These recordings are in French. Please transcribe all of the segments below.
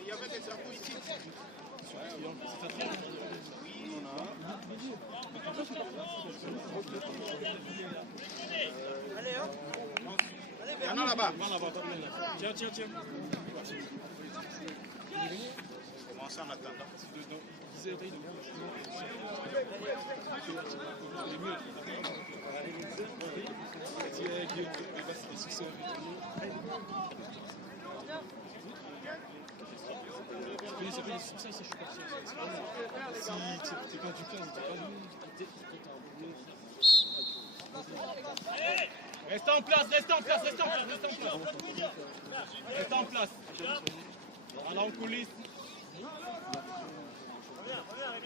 Il y avait des infos ici. Allez, hein. Il y en a là-bas. Tiens. Commencez en attendant. Reste en place. Reste en place. Voilà en coulisses.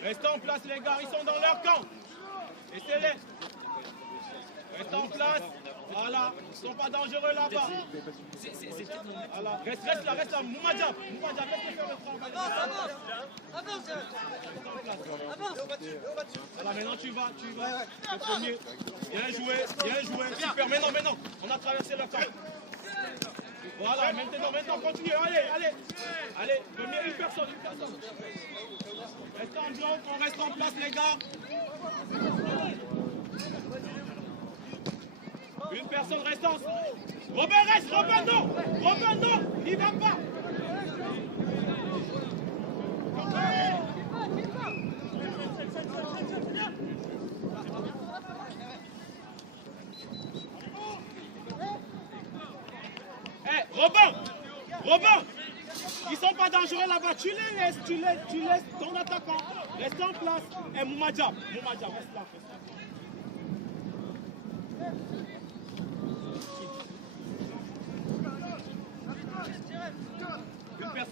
Reste en place les gars, ils sont dans leur camp. Laissez-les. Reste en place. Voilà, ils ne sont pas dangereux là-bas. Voilà. Reste là. Moumadja, laisse-les faire le travail. Avance. Voilà, maintenant tu vas. Le premier. Bien joué. Super, maintenant. On a traversé le camp. Voilà, maintenant, continuez. Allez, premier, une personne. Restez en bloc, on reste en place les gars. Une personne restante. Robin reste, Robin non, il va pas. Robin, ils sont pas dangereux là-bas, tu les laisses ton attaquant, reste en place. Et Moumadja, reste là.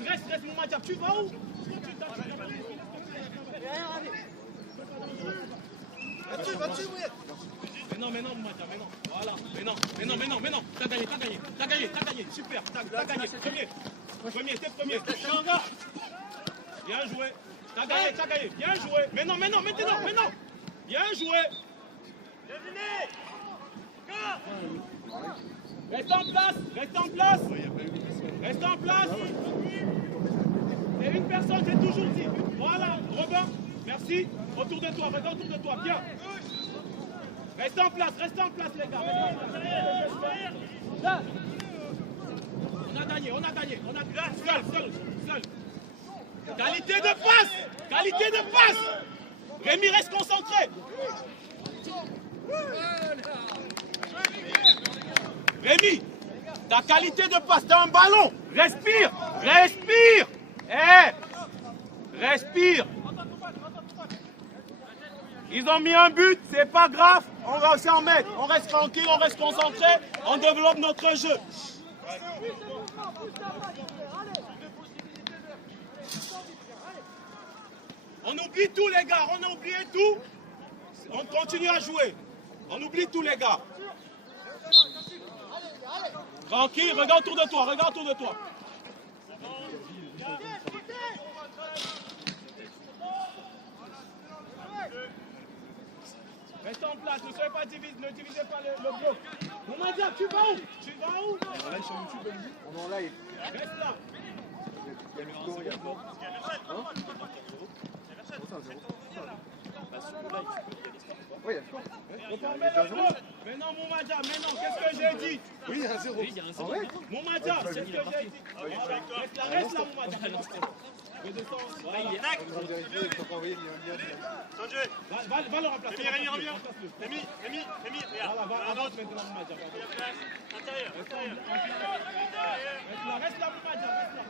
Reste Moumadja, tu vas où? Va-tu, Mais non, Moumadja, voilà, mais non, t'as gagné, super, t'as gagné, t'es premier, bien joué, t'as gagné, bien joué, mais non, maintenant, bien joué, reste en place, et une personne, j'ai toujours dit, voilà, Robin, merci, autour de toi, bien. Reste en place les gars. Là. On a gagné. Seul. Qualité de passe. Rémi, reste concentré. Rémi, ta qualité de passe, t'as un ballon. Respire. Respire. Ils ont mis un but, c'est pas grave, on va s'en mettre. On reste tranquille, on reste concentré, on développe notre jeu. On oublie tout les gars, on a oublié tout. On continue à jouer. On oublie tout les gars. Tranquille, regarde autour de toi. Reste en place, ne divisez pas le bloc. Moumadja, tu vas où? On est en live. Reste là. Il y a le score, il y a le score. Oui, il y a le score. Mais non, Moumadja, qu'est-ce que j'ai dit? Oui, il y a un 0. Moumadja, c'est ce que j'ai dit. Reste là, Moumadja. Va le remplacer. Rémi, reviens. Rémi, regarde. Avance maintenant, Moumadja. Intérieur. Reste là, Moumadja, reste là.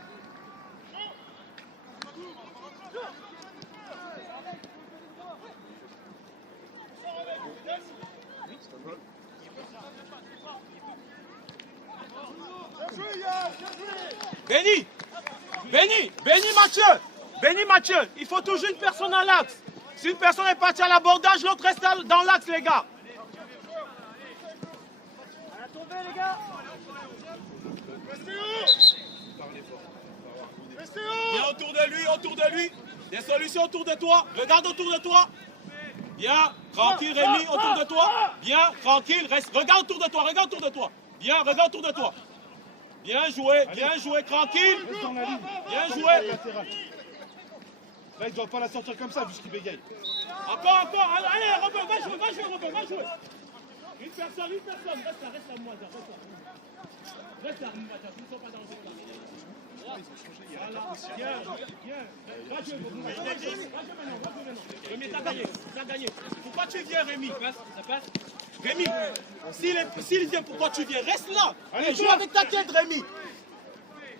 Béni Mathieu, il faut toujours une personne à l'axe. Si une personne est partie à l'abordage, l'autre reste dans l'axe, les gars. À la tombée, les gars. Viens autour de lui. Des solutions autour de toi. Regarde autour de toi. Bien, tranquille Rémi, autour de toi. Bien, tranquille, reste. Regarde autour de toi, regarde autour de toi. Bien, regarde autour de toi. Bien joué, tranquille. Bien joué. Là, il ne doit pas la sortir comme ça, vu ce qu'il bégaye. Encore. Allez, Robin, va jouer. Une personne. Reste là, moi, reste là, Moumadia, tu ne sors pas dans le jeu. Voilà, bien. Va jouer maintenant. Rémi, t'as gagné. Pourquoi tu viens, Rémi? Ça passe. Rémi, s'il vient, pourquoi tu viens? Reste là. Allez, joue avec ta tête, Rémi.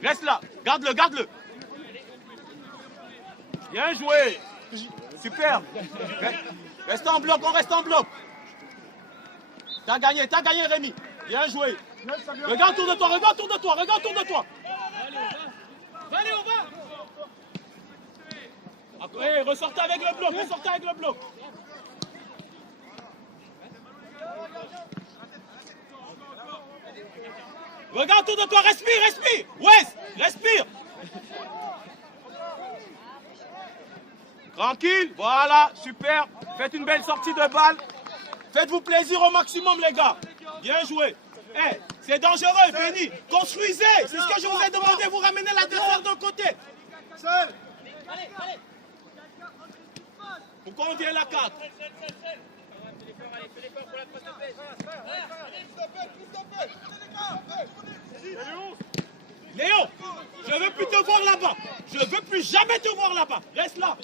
Reste là, garde-le. Bien joué. Super. Reste en bloc, on reste en bloc. T'as gagné Rémi. Bien joué. Regarde autour de toi. Allez, on va. Hey, ressortez avec le bloc. Regarde autour de toi, respire. Wes, respire. Tranquille, voilà, super. Faites une belle sortie de balle. Faites-vous plaisir au maximum, les gars. Bien joué. Hey, c'est dangereux, Benny. Construisez. C'est ce que je vous ai demandé. Vous ramenez l'adversaire d'un côté. Seul. Allez. Pourquoi on vient la 4? Léo, je ne veux plus te voir là-bas. Je ne veux plus jamais te voir là-bas. Reste là.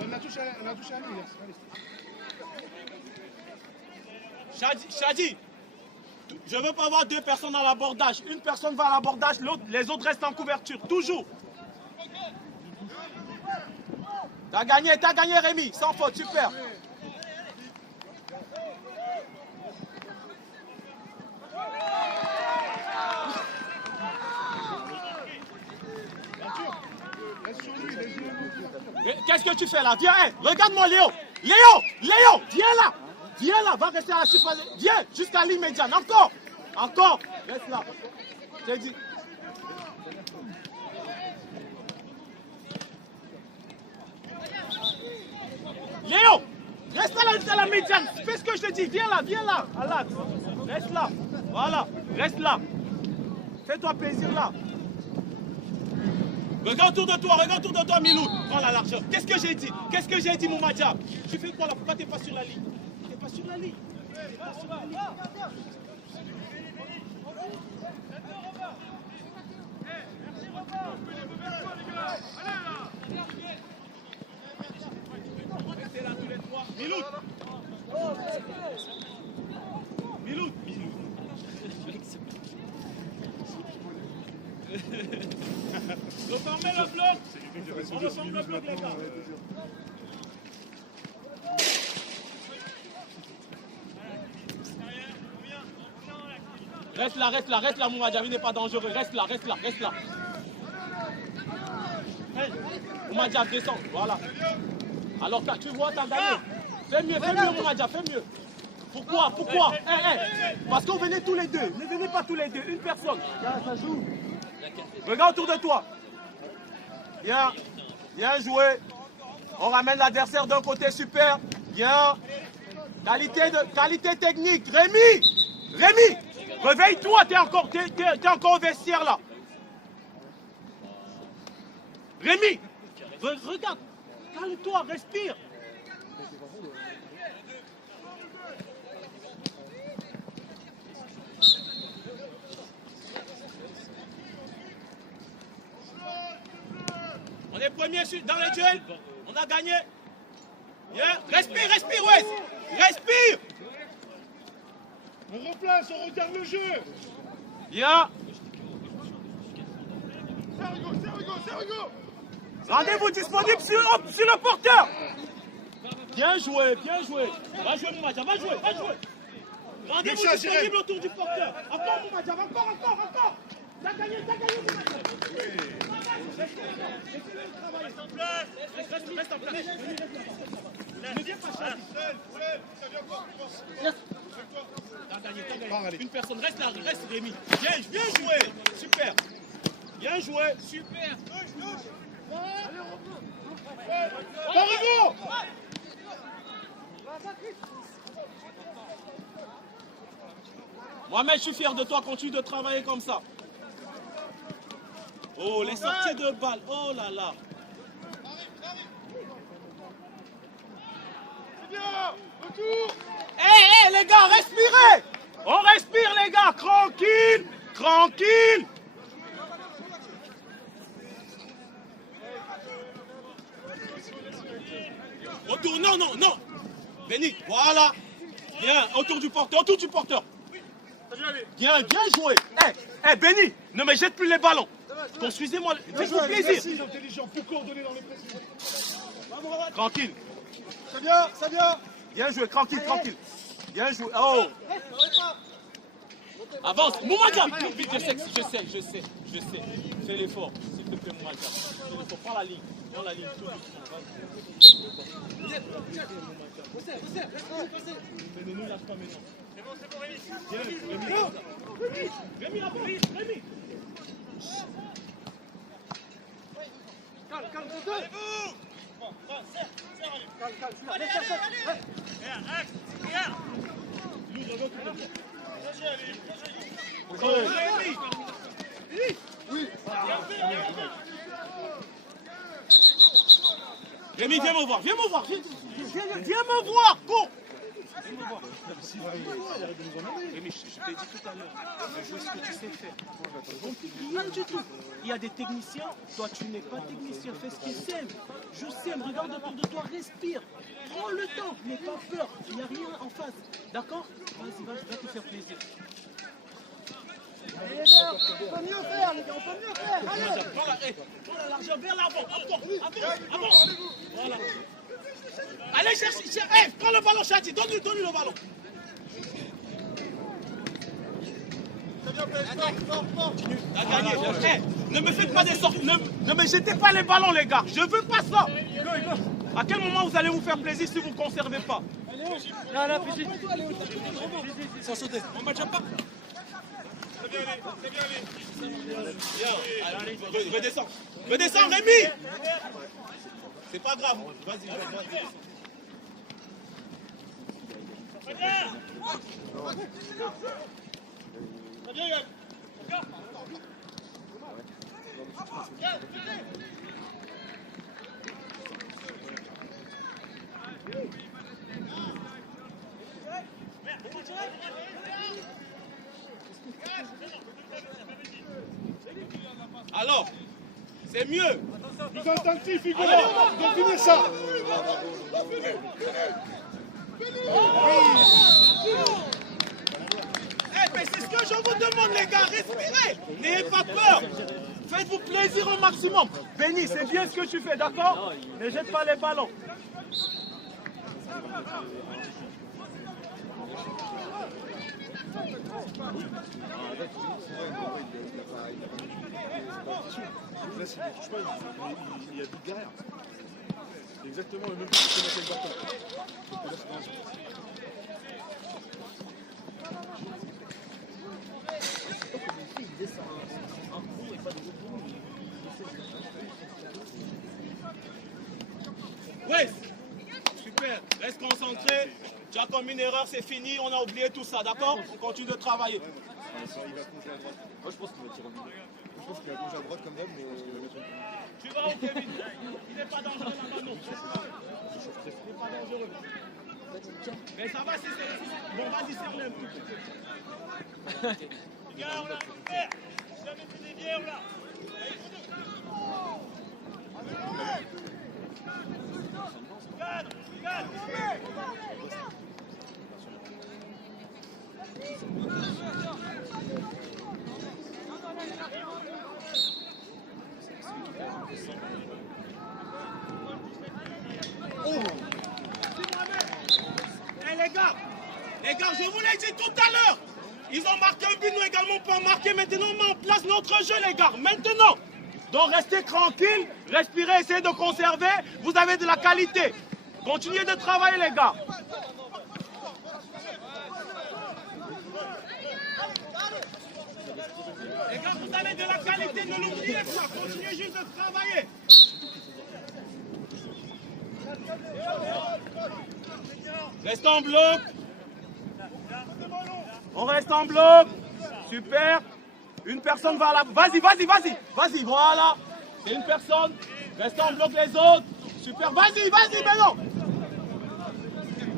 On a touché à lui. Chadi, je ne veux pas avoir deux personnes à l'abordage. Une personne va à l'abordage, les autres restent en couverture. Toujours. T'as gagné Rémi, sans faute, super. Qu'est-ce que tu fais là? Viens, hey, regarde-moi Léo, viens là, va rester à la surface. Viens, jusqu'à l'immédiat, encore, reste là. J'ai dit. Léo, reste à la médiane, fais ce que je te dis, viens là, à l'axe. Reste là, voilà, reste là. Fais-toi plaisir là. Regarde autour de toi, Milou. Prends la largeur. Qu'est-ce que j'ai dit, Moumadia? Tu fais quoi là? Pourquoi t'es pas sur la ligne? Restez là tous les trois. Milou. Reformez le bloc. On reforme le bloc, les gars. Reste là, Moumadia, il n'est pas dangereux. Reste là. Hey, Moumadia, descends, voilà. Alors que tu vois, t'as gagné. Fais mieux, Moumadia, fais mieux. Pourquoi? Parce qu'on venait tous les deux. Ne venez pas tous les deux, une personne. Ça joue. Regarde autour de toi. Bien joué. On ramène l'adversaire d'un côté, super. Bien. Qualité technique. Rémi, réveille-toi, t'es encore au vestiaire là. Rémi, regarde. Calme-toi, respire. On est premier dans les duels. On a gagné. Bien. Respire, Wes. Respire. On replace, on regarde le jeu. Bien. Sergo. Rendez-vous disponible sur le porteur. Bien joué. Va jouer, Moumadia, va jouer. Rendez-vous disponible autour du porteur. Encore, Moumadia, encore. T'as gagné, Moumadia. Reste en place. Ne viens pas chercher. T'as gagné. Une personne, reste là, reste Rémi. Viens jouer. Super. Bien joué. Super. Mohamed, je suis fier de toi. Continue de travailler comme ça. Oh, les sorties de balles. Oh là là. Hé, les gars, respirez. On respire, les gars. Tranquille. Tranquille. Autour, non. Béni, voilà. Bien, autour du porteur. Bien joué. Hé, Béni, ne me jette plus les ballons. Construisez-moi, faites-vous plaisir. Tranquille. Ça vient. Bien joué, tranquille. Bien joué. Oh. Avance. Moumadia. Vite, je sais. Fais l'effort. S'il te plaît, Moumadia. Fais l'effort. Prends la ligne. Tout ne nous lâche pas maintenant. C'est bon, Rémi. Rémi, là-bas. Rémi. Calme. Rémi, viens me voir. Viens me voir. Cours. Rémi, je t'ai dit tout à l'heure, je vois ce que tu sais faire. Donc, rien du tout. Il y a des techniciens, toi tu n'es pas technicien, fais ce qu'ils s'aiment. Je sème, regarde autour de toi, respire. Prends le temps, n'aie pas peur, il n'y a rien en face. D'accord? Vas-y, va te faire plaisir. On peut mieux faire, les gars, on peut mieux faire. Allez. Prends la largeur vers l'avant, avance. Voilà. Allez chercher, prends le ballon, Chati, donne-lui le ballon. Continue, t'as gagné. Ne me faites pas des sorties, ne me jetez pas les ballons, les gars. Je veux pas ça. À quel moment vous allez vous faire plaisir si vous ne conservez pas? Là, Brigitte. Sans sauter. On ne pas. Redescends, Rémi. C'est pas grave. Vas-y. Alors, c'est mieux. Plus instinctif, Hugo. On doit finir ça. Mais c'est ce que je vous demande, les gars. Respirez. N'ayez pas peur. Faites-vous plaisir au maximum. Béni, c'est bien ce que tu fais, d'accord? Ne jette pas les ballons. Là, s'il ne touche pas, il y a vite derrière. C'est exactement le même truc que Michael Barton. Ouais, super. Reste concentré. Tu as commis une erreur, c'est fini. On a oublié tout ça, d'accord? On continue de travailler. Il va plonger à droite. Moi, je pense qu'il va tirer au milieu. Je pense qu'il va plonger à droite comme d'hab, mais il va mettre une... Tu vas où, Kevin? Il n'est pas dangereux là-bas, non. Il n'est pas dangereux. Mais ça va, c'est... Bon, vas-y, serre-le un petit peu. Les gars, on a ouvert. Si jamais tu déviens, on l'a. Regarde. Les gars, je vous l'ai dit tout à l'heure. Ils ont marqué un but, nous également pas marqué. Maintenant, on met en place notre jeu, les gars. Maintenant. Donc, restez tranquille, respirez, essayez de conserver. Vous avez de la qualité. Continuez de travailler, les gars. Les gars, vous avez de la qualité, ne l'oubliez pas. Continuez juste de travailler. Reste en bloc. On reste en bloc. Super. Une personne va là. Vas-y, vas-y, vas-y. Vas-y, voilà. C'est une personne. Reste en bloc les autres. Super. Vas-y, vas-y, maintenant.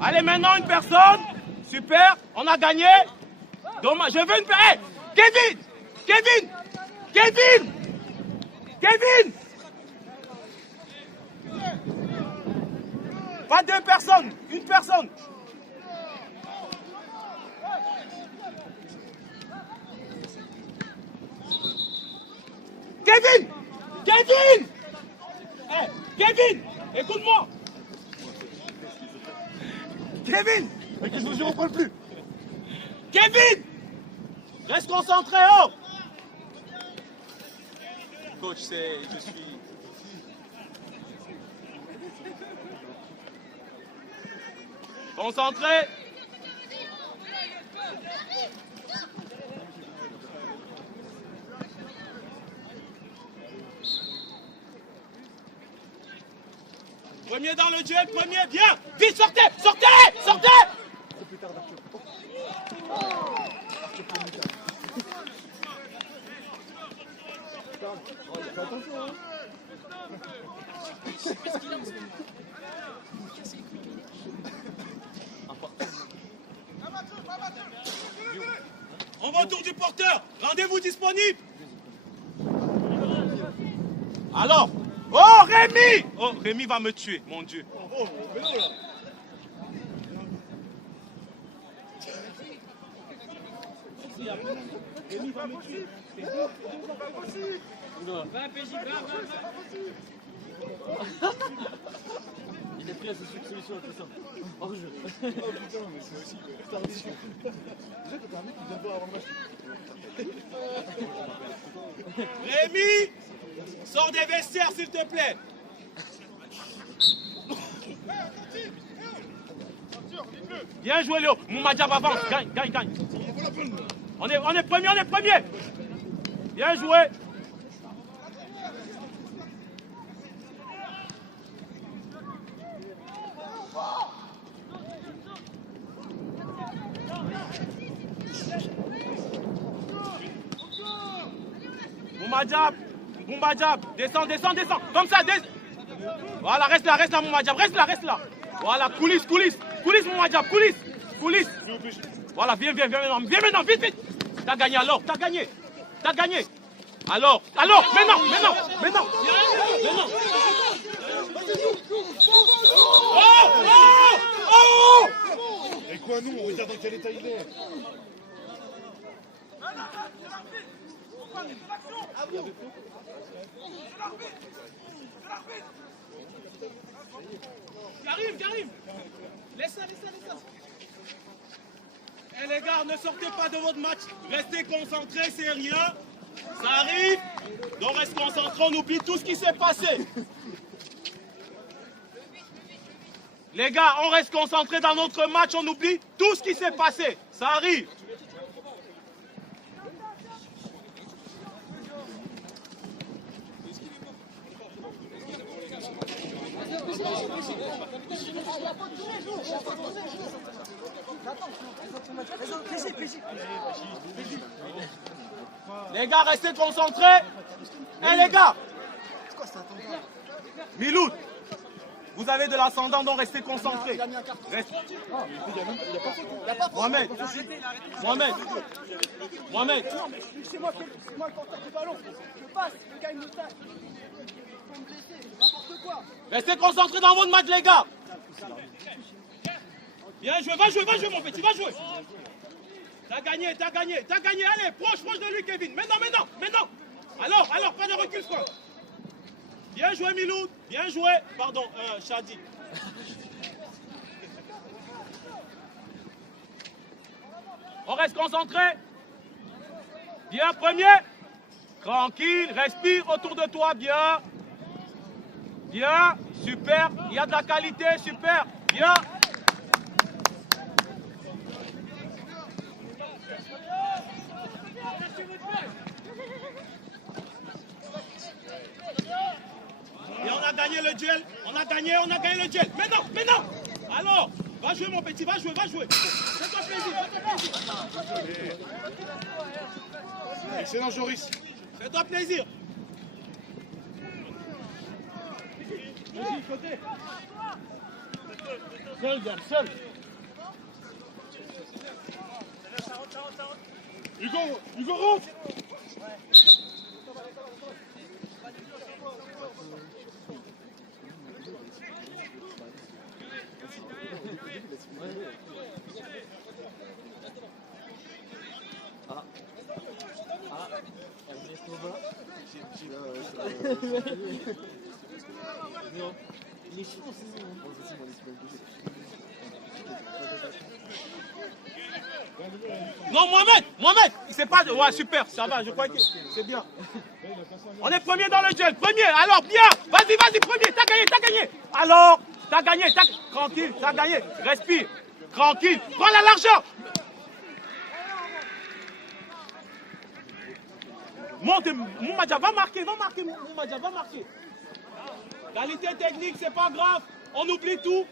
Allez, maintenant une personne. Super. On a gagné. Dommage. Je veux une personne. Hey, Kevin. Kevin. Kevin. Kevin. Pas deux personnes. Une personne. Kevin! Kevin! Hey, Kevin! Écoute-moi! Kevin! Mais qu'est-ce que je reprends plus? Kevin! Reste concentré, oh! Coach, je suis... Concentré! Premier dans le duel, premier, viens! Vite, sortez! Sortez! Sortez! On va autour du porteur. Rendez-vous disponible. Alors. Oh, Rémi! Oh, Rémi va me tuer, mon Dieu. Oh, mais non, là. Rémi va me tuer. Va, PJ, va. Il est prêt à se solution à tout ça. Hors jeu. Oh putain, mais c'est aussi tardif. Déjà, quand t'as un mec qui vient de voir avant le match. Rémi! Sors des vestiaires, s'il te plaît. Bien joué, Léo. Moumadjab avance. Gagne, gagne, gagne. On est premier, on est premier. Bien joué. Moumadjab, descends, descends, descends. Comme ça, voilà, reste là, Moumadjab, reste là. Voilà, coulisse, Moumadjab, coulisse. Voilà, viens maintenant, vite. T'as gagné alors, t'as gagné. Alors, maintenant. Oh! Et quoi, nous, on regarde dans quel état il est. J'arrive. Laisse ça. Eh les gars, ne sortez pas de votre match. Restez concentrés, c'est rien. Ça arrive. Donc reste concentrés, on oublie tout ce qui s'est passé. Les gars, on reste concentrés dans notre match, on oublie tout ce qui s'est passé. Ça arrive. Les gars, restez concentrés. Eh les gars. Miloud, vous avez de l'ascendant, donc restez concentrés. Mohamed. C'est moi le porteur du ballon. Je passe, le gars il me tape. Il faut me blesser, c'est n'importe quoi. Restez concentrés dans votre match, les gars. Bien joué, va jouer mon petit, va jouer. T'as gagné. Allez, proche de lui, Kevin. Maintenant. Alors, pas de recul, quoi. Bien joué, Miloud. Bien joué. Pardon, Chadi. On reste concentré. Bien, premier. Tranquille, respire autour de toi, bien. Bien, super. Il y a de la qualité, super. Bien. Et on a gagné le duel. On a gagné le duel. Maintenant. Alors, va jouer mon petit, va jouer. Fais-toi plaisir. Excellent, Joris. Fais-toi plaisir. Vas-y, côté. Seul, gars, seul. Hugo rentre. Non, il est chaud dans ses mains. Non, Mohamed, c'est pas... Ouais, super, ça va, je crois que c'est bien. On est premier dans le duel, premier, alors bien, vas-y, premier, t'as gagné. Alors, t'as gagné, tranquille, t'as gagné, respire, tranquille, prends la largeur. Monte, Moumadja, va marquer, Moumadja, va marquer. Qualité technique, c'est pas grave, on oublie tout.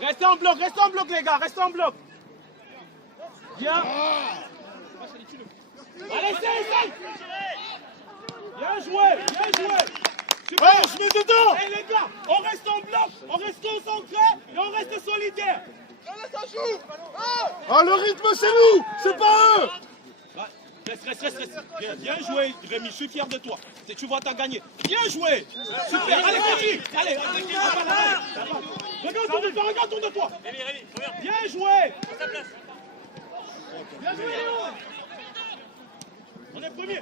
Restez en bloc, les gars, restez en bloc. Bien. Allez, essaye. Bien joué. Super. Ouais, je mets dedans. Et les gars, on reste en bloc, on reste concentré et on reste solidaire. Ah, le rythme, c'est nous, c'est pas eux. Reste. Bien joué, Rémi, je suis fier de toi. Tu vois, t'as gagné. Bien joué. Super, allez, continue. Allez. Regarde autour de toi. Bien joué. On est premier.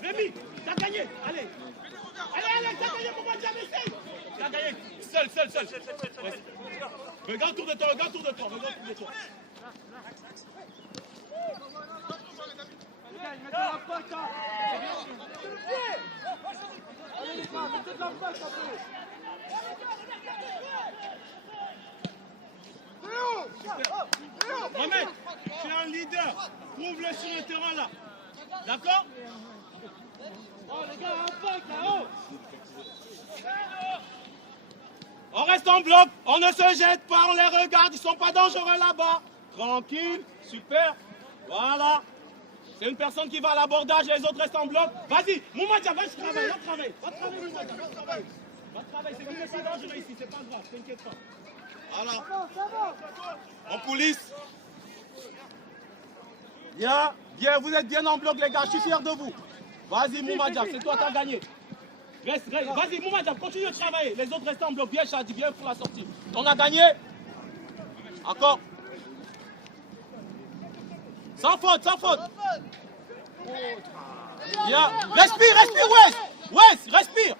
Rémi, t'as gagné. Allez, t'as gagné pour moi, jamais essaye. T'as gagné. Seul. Ouais. Regarde autour de toi. Mettez la patte, hein. Allez les gars, mettez de la patte un peu. Mohamed, tu es un leader. Prouve-le sur le terrain là. D'accord? Oh les gars, un pack là-haut. On reste en bloc, on ne se jette pas, on les regarde, ils sont pas dangereux là-bas. Tranquille, super. Voilà. C'est une personne qui va à l'abordage et les autres restent en bloc. Vas-y, Moumadja, va travailler. Va travailler, Moumadja, va travailler. C'est pas dangereux ici, c'est pas grave, t'inquiète pas. Voilà. En coulisses. Bien, vous êtes bien en bloc les gars, je suis fier de vous. Vas-y Moumadja, c'est toi qui as gagné. Reste. Vas-y Moumadja, continue de travailler. Les autres restent en bloc, viens Chadi, viens pour la sortie. On a gagné. Encore. Sans faute. Bien. Respire, Wes, respire.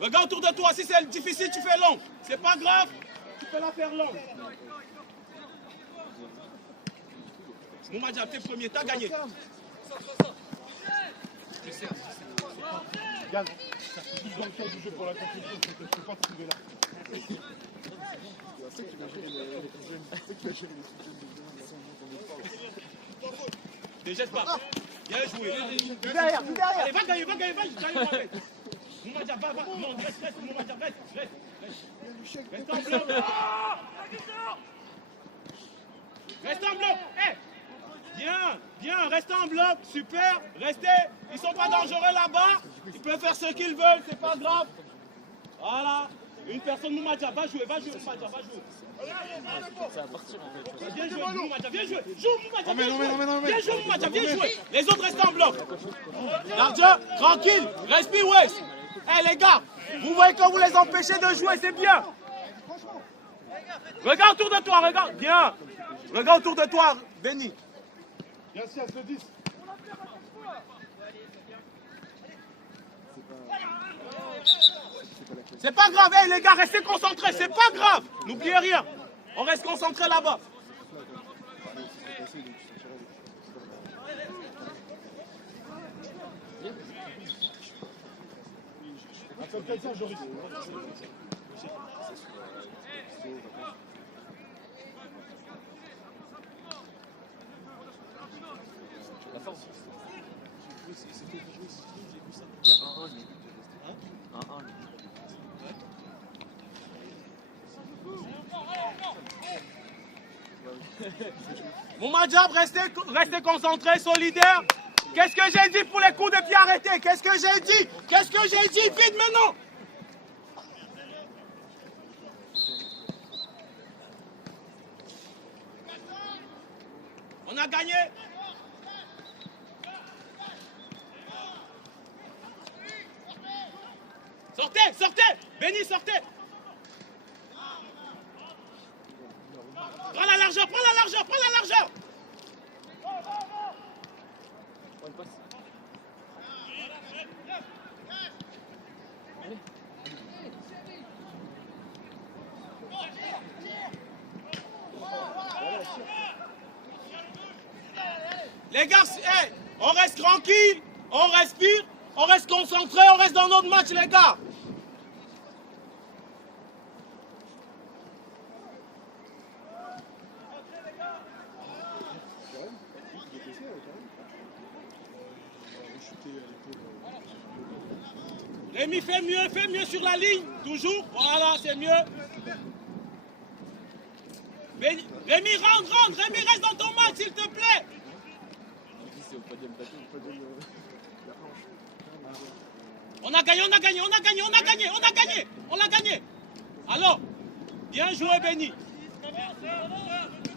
Regarde autour de toi, si c'est difficile, tu fais long. C'est pas grave, tu peux la faire longue. Moumadja, t'es premier, t'as gagné. Regarde, c'est plus dans le cadre du jeu pour la compétition, je ne peux pas trouver là. C'est qui va gérer les sujets de Ne jette pas. Bien joué. Derrière. Allez, va gagner, Mohamed. Moumadja, va. Non, reste, Moumadja, reste. Reste en bloc. Reste en bloc. Bien, restez en bloc, super, restez. Ils sont pas dangereux là-bas. Ils peuvent faire ce qu'ils veulent, c'est pas grave. Voilà. Une personne, Moumadja, va jouer, Moumadja, va jouer. Ça va partir en fait. Bien joué, Moumadja, viens jouer. Joue, Moumadja, viens jouer. Non, mais. Viens jouer, Moumadja, viens jouer. Les autres restent en bloc. Gardien, tranquille, respire, Wes. Eh les gars, vous voyez quand vous les empêchez de jouer, c'est bien. Regarde autour de toi, regarde. Bien. Regarde autour de toi, Benny. Bien, si, à ce 10. C'est pas grave, hey, les gars, restez concentrés, c'est pas grave. N'oubliez rien. On reste concentrés là-bas. Comme quelqu'un, Joris. La force. Il y a un 1. Moumadjab, restez concentrés, solidaires. Qu'est-ce que j'ai dit pour les coups de pied arrêtés? Qu'est-ce que j'ai dit? Qu'est-ce que j'ai dit? Vite maintenant! On a gagné. Sortez, sortez! Béni, sortez! Prends la largeur, prends la largeur, prends la largeur! Bonne passe. Allez. Les gars, hey, on reste tranquille, on respire, on reste concentré, on reste dans notre match, les gars. Rémi, fais mieux sur la ligne, toujours. Voilà, c'est mieux. Rémi, rentre, Rémi, reste dans ton match, s'il te plaît. On a gagné, on a gagné, on a gagné, on a gagné, on a gagné, on l'a gagné. Alors, bien joué, Béni.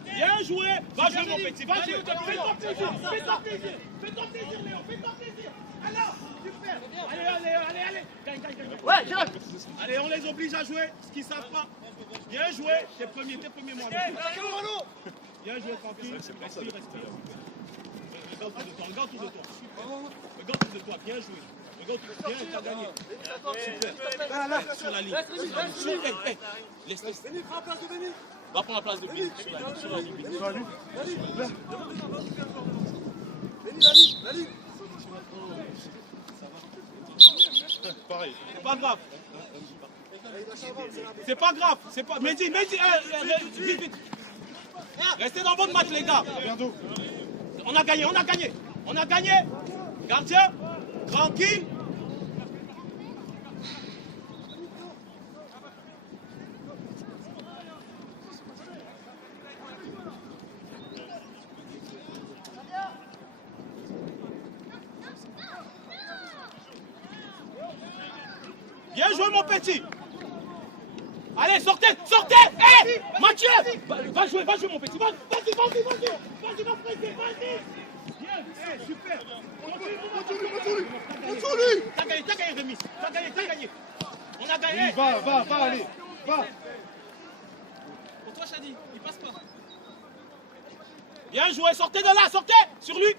Bien joué. Va jouer, mon petit, va jouer. Fais-toi plaisir, fais-toi plaisir, fais-toi plaisir, Léon, fais-toi plaisir. Alors, super. Allez. Gagne. Ouais, je... Allez, on les oblige à jouer, ce qu'ils ne savent pas. Bien joué, t'es premier, moi. Bien joué, tranquille. Respire. Regarde autour de toi, bien joué. Regarde, bien, t'as gagné. Super. Sur la ligne. Laisse. Va prendre la place de Béni. Sur la ligne. La ligne. Pareil. C'est pas grave. C'est pas grave. C'est pas. Mehdi, vite. Restez dans votre match, les gars. On a gagné. Gardien, tranquille. Bien joué, mon petit. Allez, sortez. Hé, Mathieu. Va jouer, mon petit. Vas-y, va presser, vas-y. Bien, super. Continue. T'as gagné, Rémi. T'as gagné. On a gagné. Va, allez. Va. Pour toi, Chadi, il passe pas. Bien joué, sortez de là, sortez. Sur lui.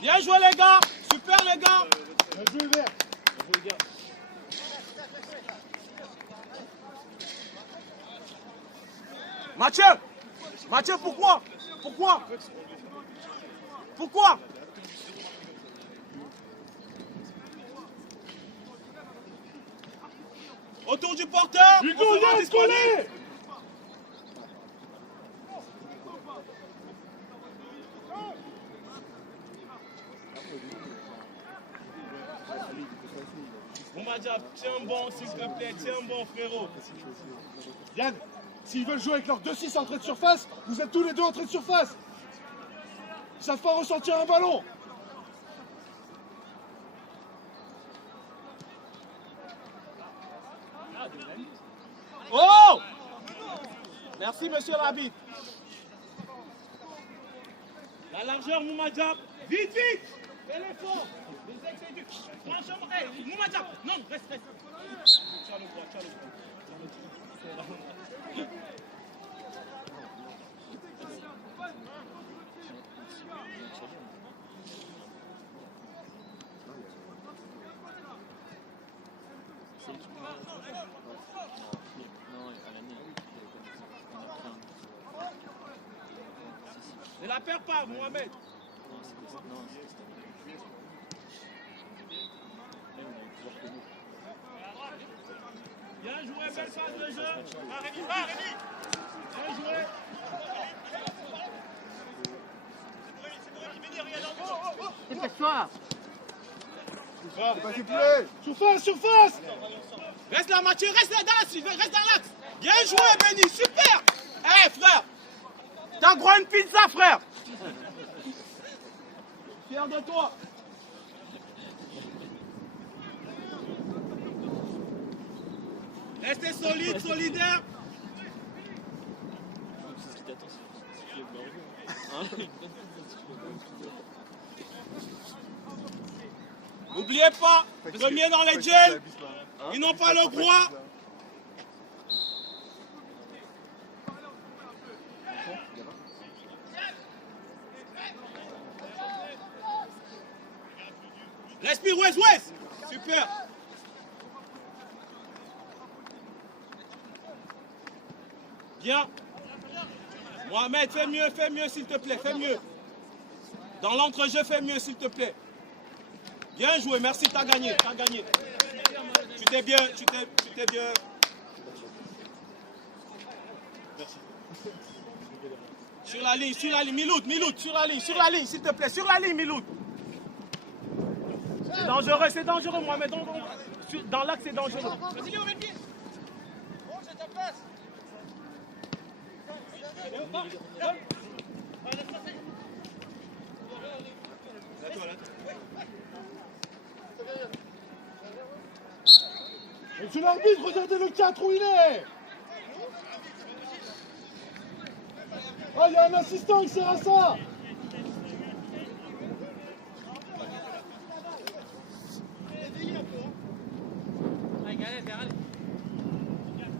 Bien joué, les gars. Super, les gars. Bien joué, Vert. Mathieu, pourquoi? Autour du porteur. Hugo, viens, coller. Moumadjab, tiens bon, s'il te plaît, tiens bon, frérot. Yann, s'ils veulent jouer avec leurs 2-6 entrées de surface, vous êtes tous les deux entrées de surface. Ils savent pas ressentir un ballon. Oh! Merci, monsieur l'arbitre. La largeur, Moumadjab. Vite! Fais l'effort. Les exécutes. Franchement, hey, Moumadjab. Non, reste. Tiens le droit. Ne la perds pas, Mohamed. Bien joué, belle phase de jeu. Rémi. Bien joué. Dépêche-toi. Surface. Reste là, Mathieu, reste là, reste dans l'axe. Bien joué, Benny, super. Eh, frère. T'as droit à une pizza, frère. Fier de toi. Restez solide, solidaire. C'est ce qui t'attend, c'est ce qui est arrivé. N'oubliez pas, premier dans les gels. Ils n'ont pas le droit. Respire, West. Super. Bien. Mohamed, fais mieux s'il te plaît, fais mieux. Dans l'entrejeu, fais mieux s'il te plaît. Bien joué, merci, t'as gagné. Tu t'es bien. Merci. Sur la ligne, Miloud, sur la ligne, s'il te plaît, sur la ligne, Miloud. C'est dangereux, Mohamed. Dans l'axe, c'est dangereux. Vas-y, Léo, mets le pied. Bon, je te place. Monsieur l'arbitre, regardez le 4 où il est. Ah, il y a un assistant qui sert à ça.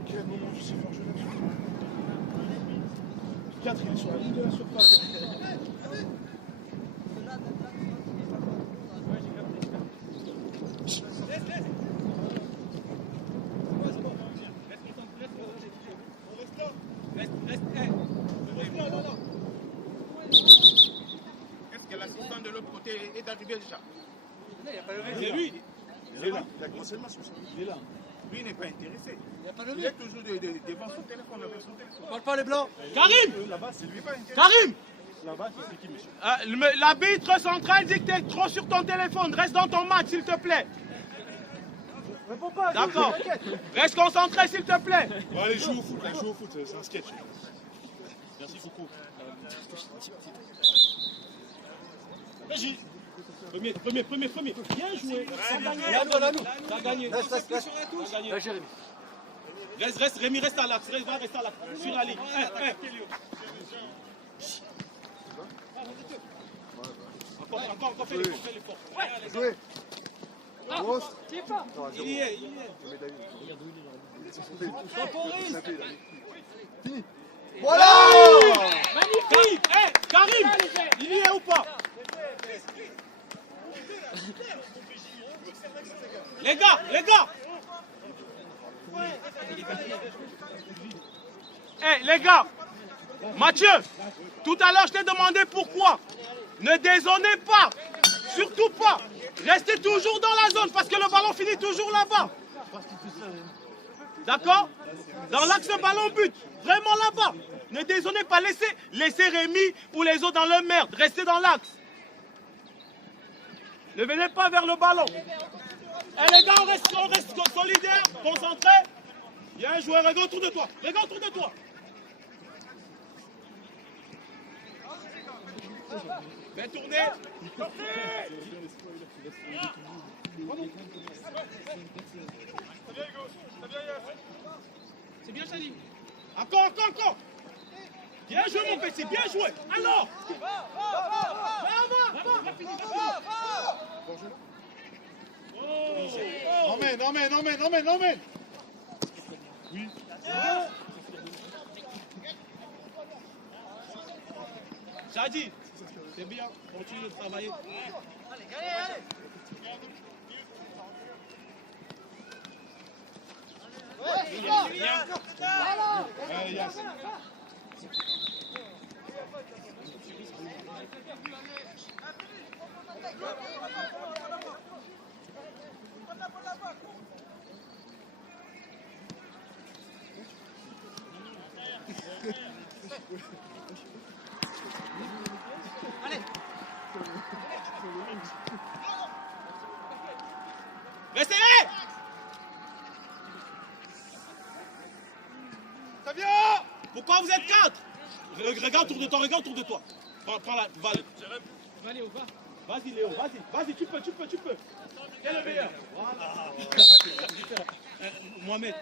Quel moment je sais faire jouer là-dessus. 4, il est sur la ligne de la surface. Est-ce que l'assistant de l'autre côté est arrivé déjà? C'est lui. Il est là. Il a commencé le match. Il est là. Lui, il n'est pas intéressé. Il Il est toujours devant son téléphone. parle pas les blancs. Karim! Là-bas, c'est lui pas intéressé. Karim! Là-bas, c'est qui, monsieur? L'arbitre central dit que tu es trop sur ton téléphone. Reste dans ton match, s'il te plaît. Réponds pas. D'accord. Reste concentré, s'il te plaît. Bon, allez, joue au foot, c'est un sketch. Merci beaucoup. Vas-y. Premier. Bien joué. T'as gagné. Là, Jérémy. Reste, Rémi, reste à l'axe. Reste à l'axe. Sur la ligne. Encore, fais l'effort. Joué. Il y est. Voilà. Magnifique. Karim, il y est ou pas? Les gars. Les gars, Mathieu, tout à l'heure je t'ai demandé pourquoi. Ne dézonnez pas, surtout pas. Restez toujours dans la zone parce que le ballon finit toujours là-bas. D'accord? Dans l'axe ballon but, vraiment là-bas. Ne dézonnez pas, laissez Rémi ou les autres dans leur merde. Restez dans l'axe. Ne venez pas vers le ballon. Et les gars, on reste solidaires, concentrés. Bien joué, regarde autour de toi. Fais tourner. C'est bien, Chali. Encore. Bien joué, mon petit, bien joué. Alors. Emmène. Oui. Chadi, c'est bien, continue de travailler. Allez. Allez. Restez! Ça vient. Pourquoi vous êtes 4? Regarde autour de toi, regarde autour de toi. Prends la balle. Va Léo, va. Vas-y Léo, vas-y, tu peux. Quel est le meilleur? Voilà. Mohamed,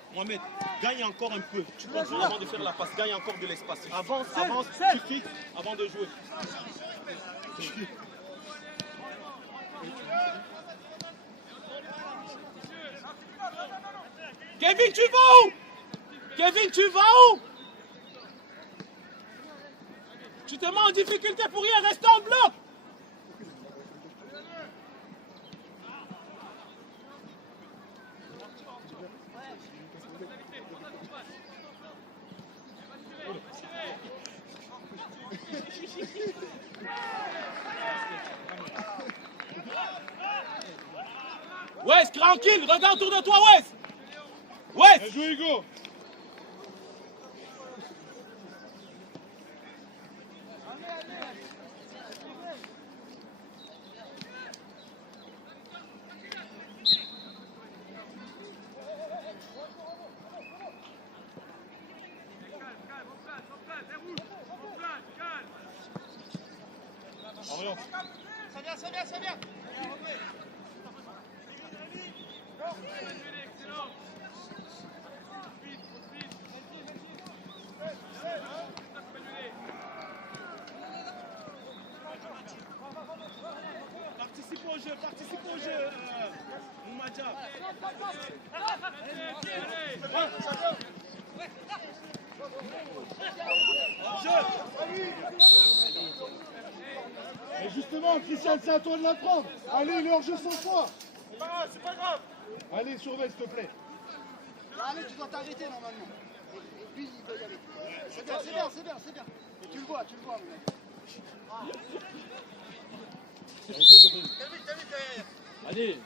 gagne encore un peu. Tu comprends avant de faire la passe, gagne encore de l'espace. Avance, tu fixes avant de jouer. Kevin, tu vas où? Tu te mets en difficulté pour rien, reste en bloc. Wes, tranquille, regarde autour de toi, Wes. Bien joué, Hugo. Oriente. Ça vient. Participe au jeu, Moumadja. Et justement, Christian, c'est à toi de la prendre. Allez, il est hors jeu 100 fois. C'est pas grave. Allez, surveille, s'il te plaît. Allez, tu dois t'arrêter normalement. Et lui, il doit y aller. C'est bien. Tu le vois, mon mec. Allez.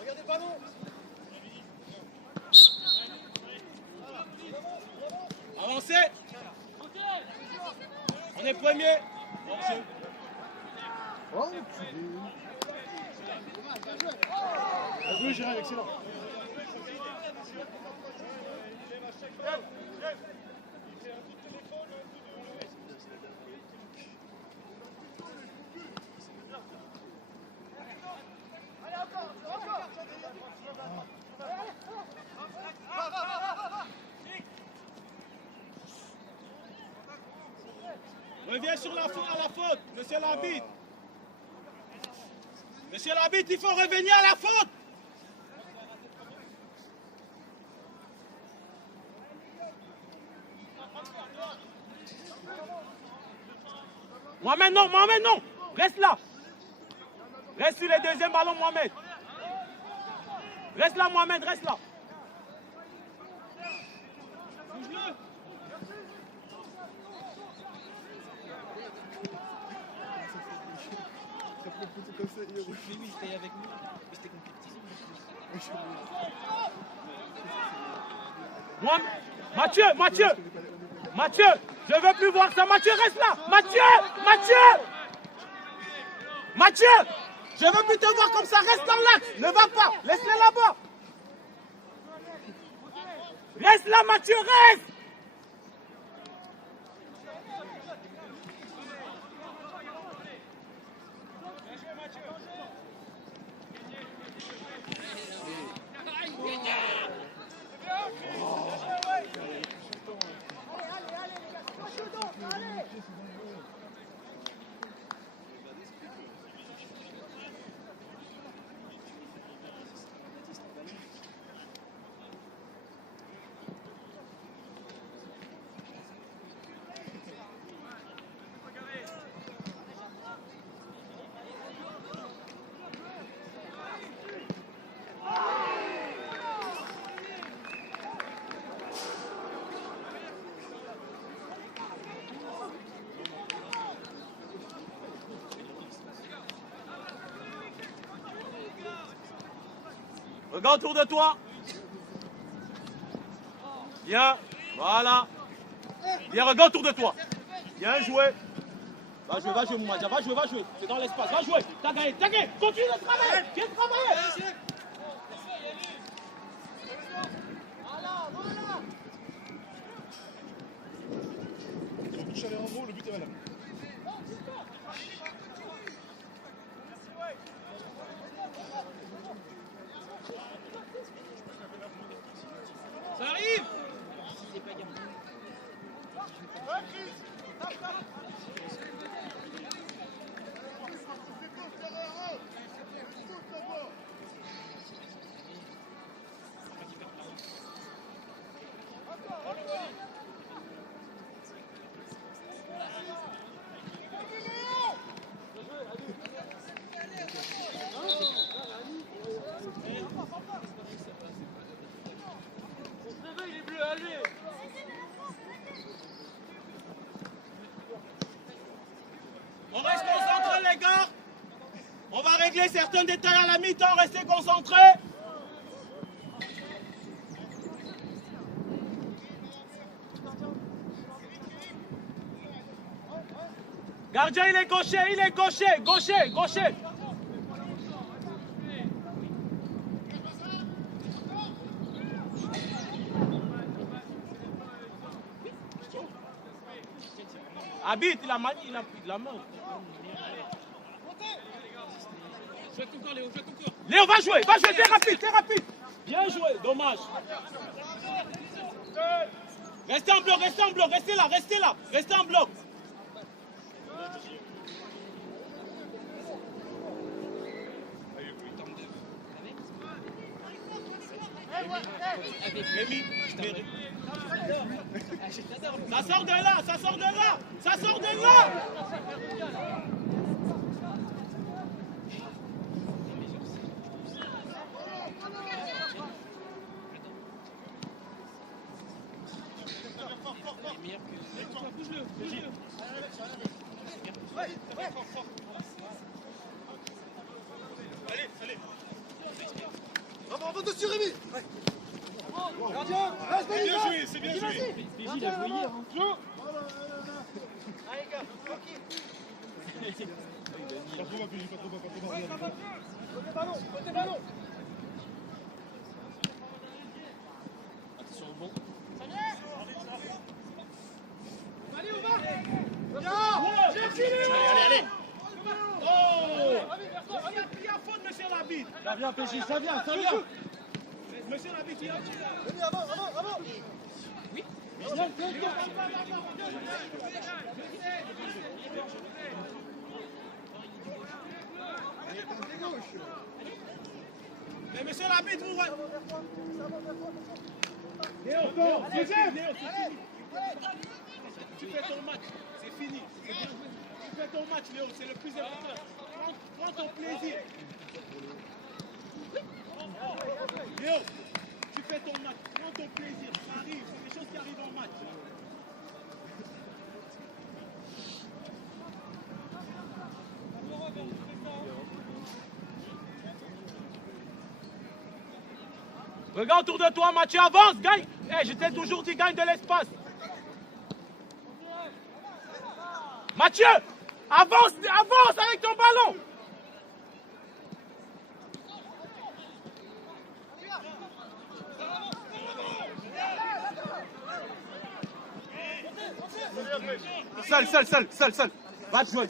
Regardez le ballon. Avancez. On est premier. Oh, bien joué, Gérard, excellent. Reviens sur la faute, monsieur l'arbitre. Monsieur l'arbitre, il faut revenir à la faute. Mohamed, non. Reste là. Reste sur le deuxième ballon, Mohamed. Reste là, Mohamed, reste là. Bouge-le. Mathieu, je veux plus voir ça. Mathieu, reste là. Mathieu, je veux plus te voir comme ça. Reste dans l'axe. Ne va pas. Laisse-le là-bas. Reste là, Mathieu, reste. Regarde autour de toi. Bien. Voilà. Bien, regarde autour de toi. Bien joué. Va jouer, Moumadia. Va jouer. C'est dans l'espace. Va jouer. T'as gagné. Continue de travailler. Viens travailler. Touche aller en haut, le but est valable. Ça arrive. On reste concentrés, les gars. On va régler certains détails à la mi-temps. Restez concentrés. Gardien, il est gaucher. Habite, il a la main. Léo, va jouer, t'es rapide. Bien joué, dommage. Restez en bloc, restez en bloc. Rémi, ça sort de là. Allez. Bravo dessus, Rémi. Gardien, reste bien joué, c'est bien joué. PJ, il a joué hier. Allez, gars, tranquille. Pas trop bas, PJ, pas trop bas. Côté ballon. Attention au bon. Allez, on va. Allez. Oh! Il y a faute, monsieur l'arbitre. Ça vient, PJ, ça vient. Monsieur l'arbitre, il y a faute. Venez, avant. Oui. Mais monsieur l'arbitre, vous voyez. Léo, c'est fini. Tu fais ton match, c'est fini. Tu fais ton match, Léo, c'est le plus important. Prends ton plaisir. Léo, tu fais ton match, prends ton plaisir. Ça arrive, c'est des choses qui arrivent en match. Regarde autour de toi, Mathieu, avance, gagne. Je t'ai toujours dit, gagne de l'espace. Mathieu, avance avec ton ballon. Seul. Va jouer.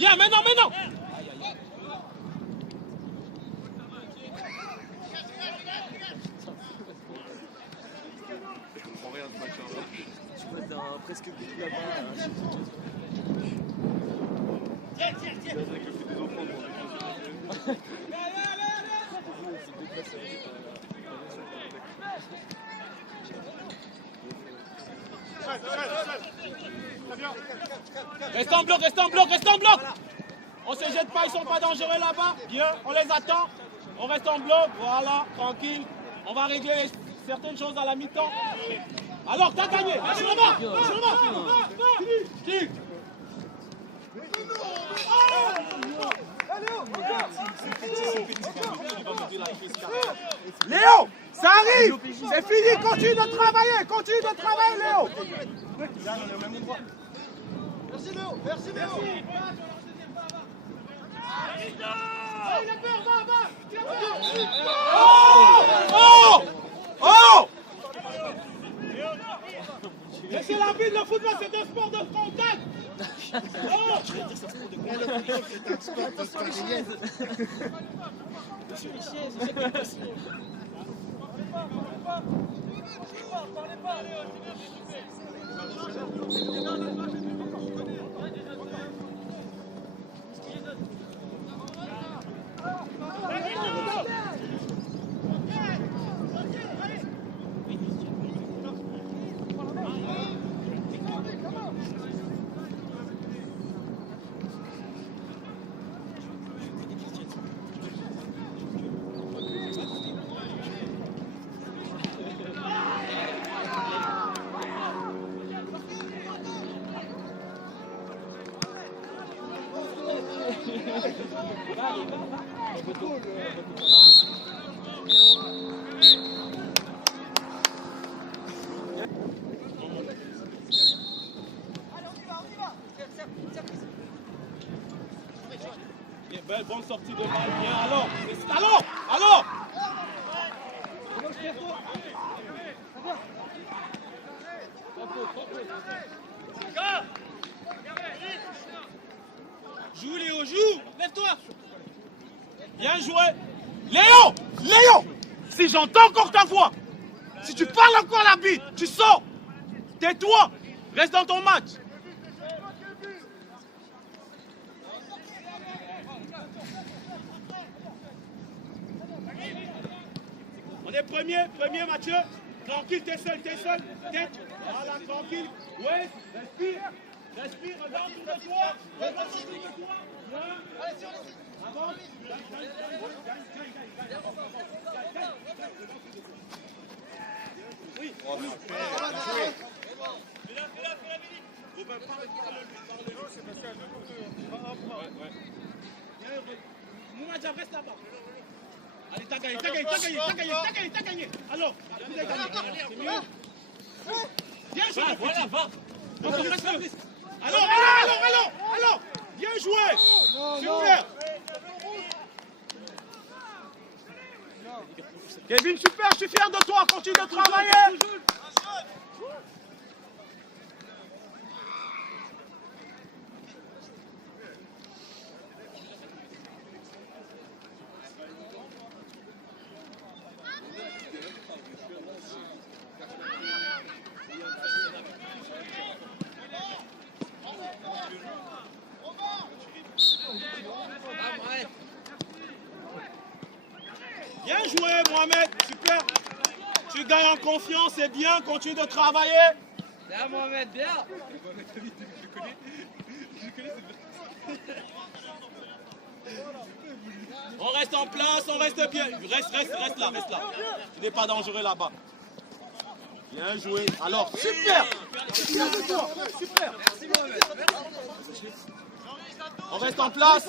Viens, maintenant, maintenant. Tu vois dans presque but là-bas. Tiens. Reste en bloc, reste en bloc, reste en bloc. On se jette pas, ils sont pas dangereux là-bas. Bien, on les attend. On reste en bloc, voilà, tranquille. On va régler certaines choses à la mi-temps. Alors, t'as gagné. Allez, là-bas. Qui? Léo, ça arrive. C'est fini, continue de travailler, Léo. Merci Léo, merci Léo. Oh! Laissez la vie, le football c'est un sport de contact. Belle, bonne sortie de balle, bien, alors. Joue Léo, joue. Lève-toi. Bien joué. Léo, si j'entends encore ta voix, si tu parles encore la bite, tu sors. Tais-toi, reste dans ton match. On est premier Mathieu. Tranquille, t'es seul. Tête. Voilà, tranquille. Ouais, respire, regarde tout de toi. Bien. Avance. Oui. Moumadja, reste là-bas. Allez, t'as gagné. Alors, vous avez gagné. C'est mieux. Bien joué. Voilà, va. Alors. Bien joué. Super. Kevin, super, je suis fier de toi, continue de travailler. Bien joué, Mohamed, super. Tu gagnes en confiance, c'est bien, continue de travailler. Bien, Mohamed, bien. On reste en place, on reste bien. Reste là. Tu n'es pas dangereux là-bas. Bien joué. Alors, super. Super. On reste en place.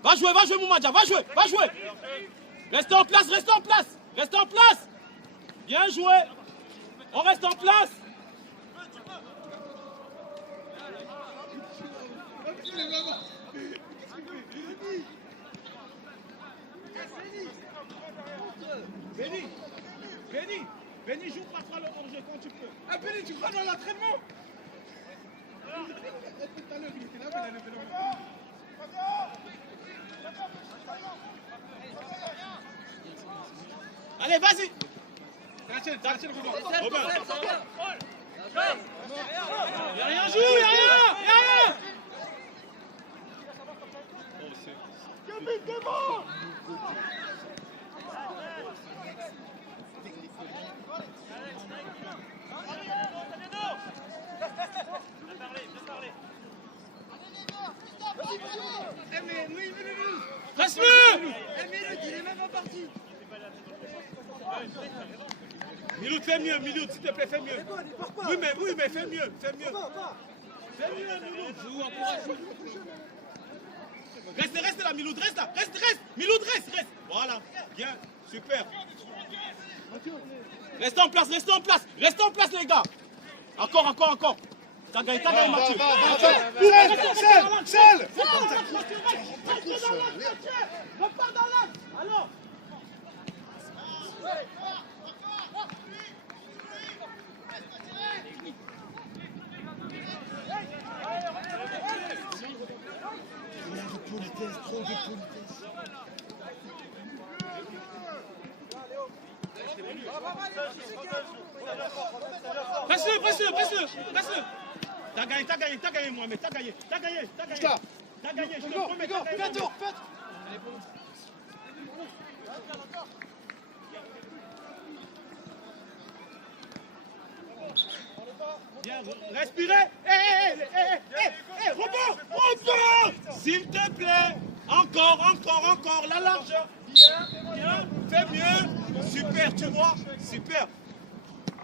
Va jouer, Moumadja, va jouer. Reste en place. Bien joué. On reste en place. Benny, joue, passera le danger quand tu peux. Ah, Benny, tu crois dans l'entraînement? Allez, vas-y. Robin. Y'a rien joué, y'a rien. Reste-le. Miloud, fais mieux, Miloud, s'il te plaît, fais mieux. Oui, mais fais mieux, fais mieux. Fais mieux, Miloud. Joue, encourage. Reste là, Miloud, reste là, reste. Miloud, reste. Voilà, bien, super. Restez en place, les gars. Encore. T'as gagné, Mathieu. Seul. Repars dans l'axe. Alors. Trop de politesse. Presse-le. T'as gagné, Mohamed, t'as gagné. T'as gagné, je te promets. Fais tour. Bien, respirez. Rebond. S'il te plaît. Encore. La largeur. Bien. Fais mieux. Super, tu vois. Super.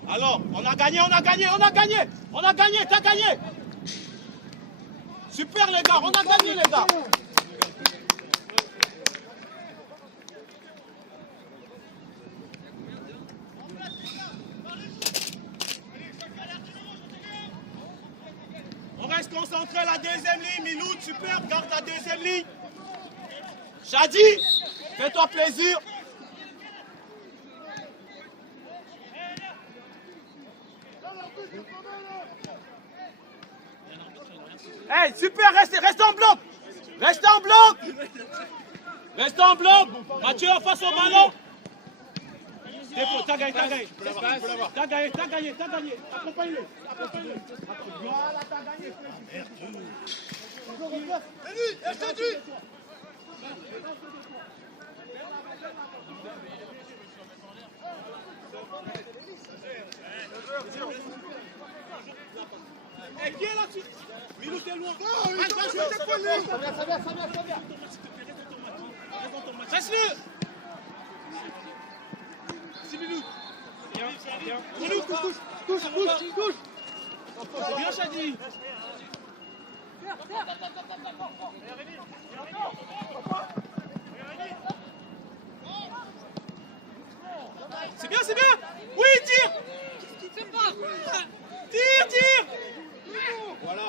Alors, on a gagné. T'as gagné. Super, les gars. On a gagné, les gars. On reste concentré à la deuxième ligne. Miloud, super, garde la deuxième ligne. Shadi, fais-toi plaisir. Hey, super, reste en bloc. Reste en bloc. Mathieu, face au ballon. T'as gagné. Accompagne-le. Voilà, t'as gagné. Eh, viens là-dessus. Miloud, t'es loin. Ça vient. Reste-le. 6 minutes. Bien. Touche. C'est bien, Shadi. C'est bien. Oui, tire. Tire. Voilà.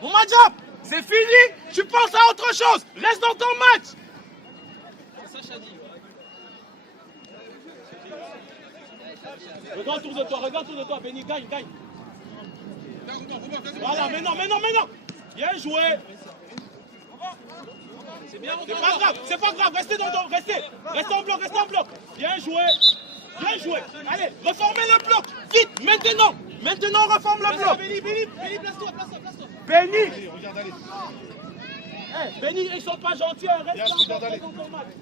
Bon, Madjab, c'est fini. Tu penses à autre chose. Reste dans ton match. Regarde autour de toi. Benny, gagne. Voilà, mais non. Bien joué. C'est pas grave. Restez dans ton... Restez en bloc. Bien joué. Allez, reformez le bloc. Vite, maintenant, on reforme le bloc. Benny, place-toi. Benny. Regarde, allez. Benny, ils sont pas gentils. Reste dans ton match.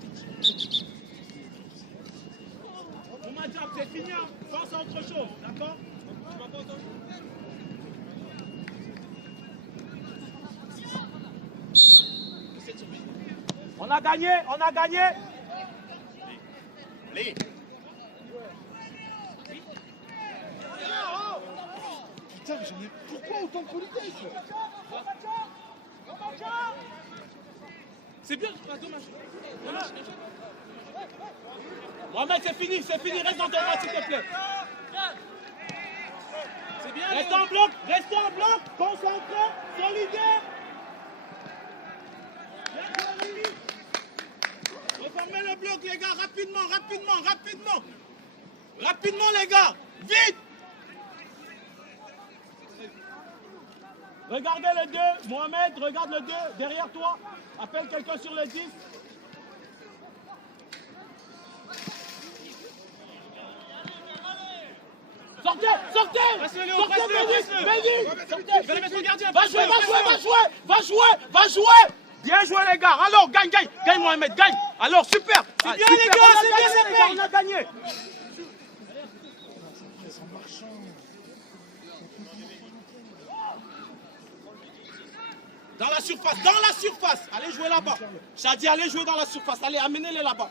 Madjab, c'est fini. Pense à autre chose. D'accord? Tu m'as pas entendu? On a gagné. Allez. Putain, mais j'en ai... Pourquoi autant de politesse? C'est bien, dommage. Mohamed, c'est fini, reste dans ton match, s'il te plaît. C'est bien. Reste en bloc, concentré, solidaire. Reformez le bloc. bloc, les gars, rapidement, rapidement, rapidement. Rapidement, les gars, vite. Regardez le 2, Mohamed, regarde le 2, derrière toi. Appelle quelqu'un sur le 10. Sortez, sortez. Sortez, Béni. Sortez. Va jouer. Bien joué, les gars. Alors, gagne, Mohamed, gagne. Alors, super. C'est bien, les gars, c'est bien. On a gagné. Dans la surface. Allez jouer là-bas. Chadi, allez jouer dans la surface. Allez, amenez-les là-bas.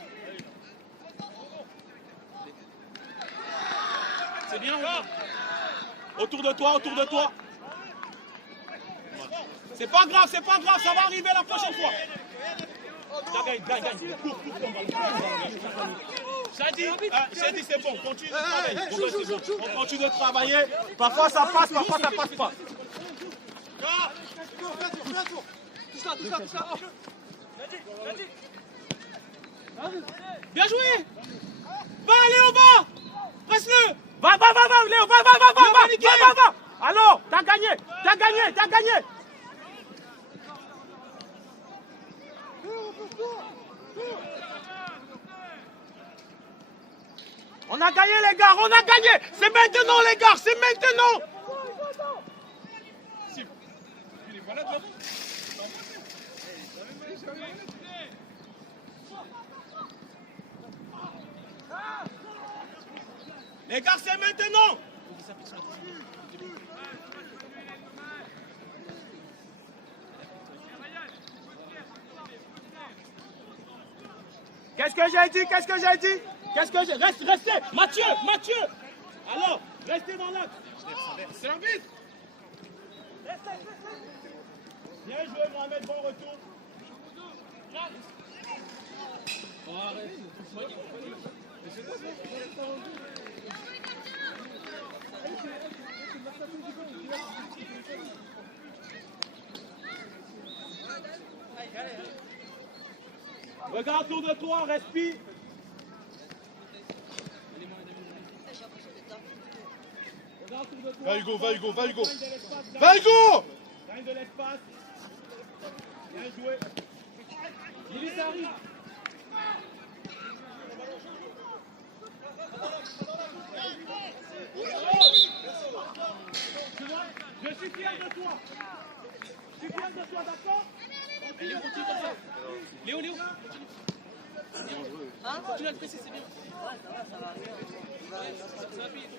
C'est bien, autour de toi. C'est pas grave, ça va arriver la prochaine fois. Gagne. Cours ton ballon. Chadi, c'est bon, continue de travailler. On continue de travailler. Parfois ça passe, parfois ça passe pas. Touche là. Bien joué. Va, Léo, va. Presse-le. Va, Léo, va. Alors, t'as gagné. On a gagné, les gars, C'est maintenant, les gars, c'est maintenant. Les gars, c'est maintenant. Qu'est-ce que j'ai dit Restez. Mathieu. Alors, restez dans l'axe. C'est l'arbitre. Bien joué, Mohamed, bon retour. Regarde autour de toi, respire. Va Hugo. Gagne de l'espace. Bien joué. Lily arrive. Je suis fier de toi. D'accord? Léo. Continue à le presser, c'est bien. Ça va payer.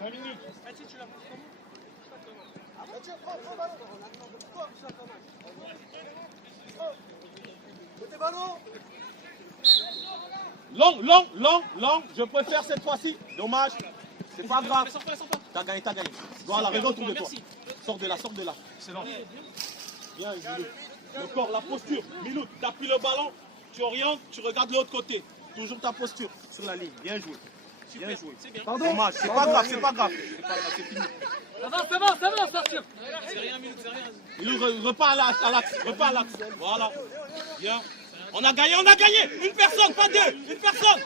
5 minutes. Tu l'as pris comment? Long. Je préfère cette fois-ci. Dommage. C'est pas grave. T'as gagné. Voilà, regarde autour de toi. Sors de là. Excellent. Bien, le corps, la posture. Milou, t'appuies le ballon, tu orientes, tu regardes de l'autre côté. Toujours ta posture sur la ligne. Bien joué. Pardon. Dommage, c'est pas grave. C'est fini. Ça va, Arthur. C'est rien, Milou, c'est rien. Milou, repars à l'axe. Voilà. Bien. On a gagné. Une personne, pas deux. Une personne.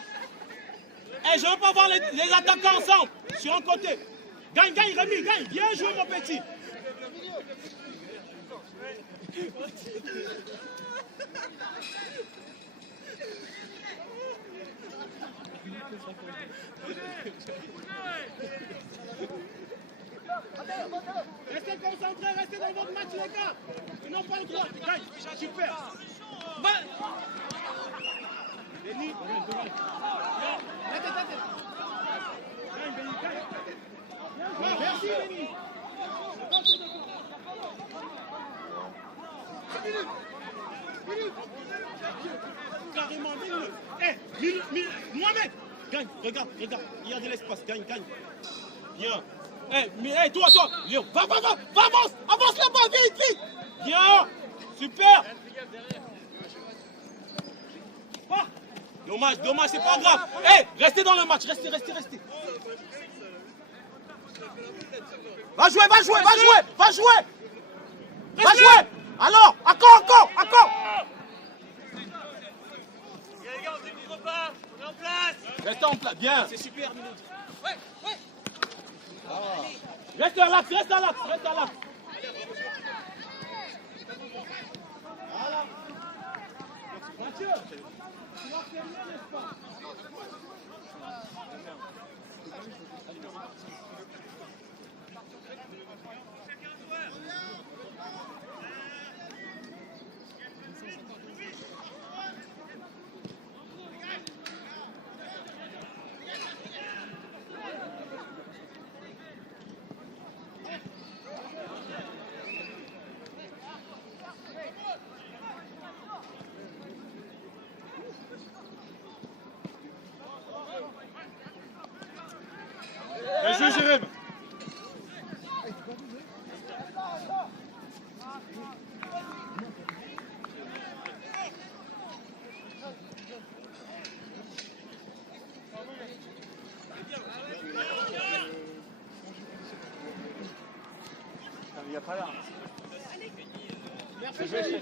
Je veux pas voir les attaquants ensemble. Sur un côté. Gagne, Rémi, gagne. Bien joué, mon petit. Restez concentrés, restez dans votre match, les gars. Ils n'ont pas le droit. Gagne, super. Béni, merci, Béni. Carrément, Mohamed, gagne, regarde, il y a de l'espace, gagne. Bien. Toi, Léo, va, avance là-bas, vite. Bien, super. Dommage, c'est pas grave. Restez dans le match, restez. Va jouer. Va jouer. Alors, encore. Les gars, on découvre pas. On est en place. Restez en place, bien. C'est super, Minot. Reste à l'axe. Voilà. Mathieu, tu vas faire mieux, n'est-ce pas? Bien joué, Jérém. Il n'y a pas là. Merci, Jérém.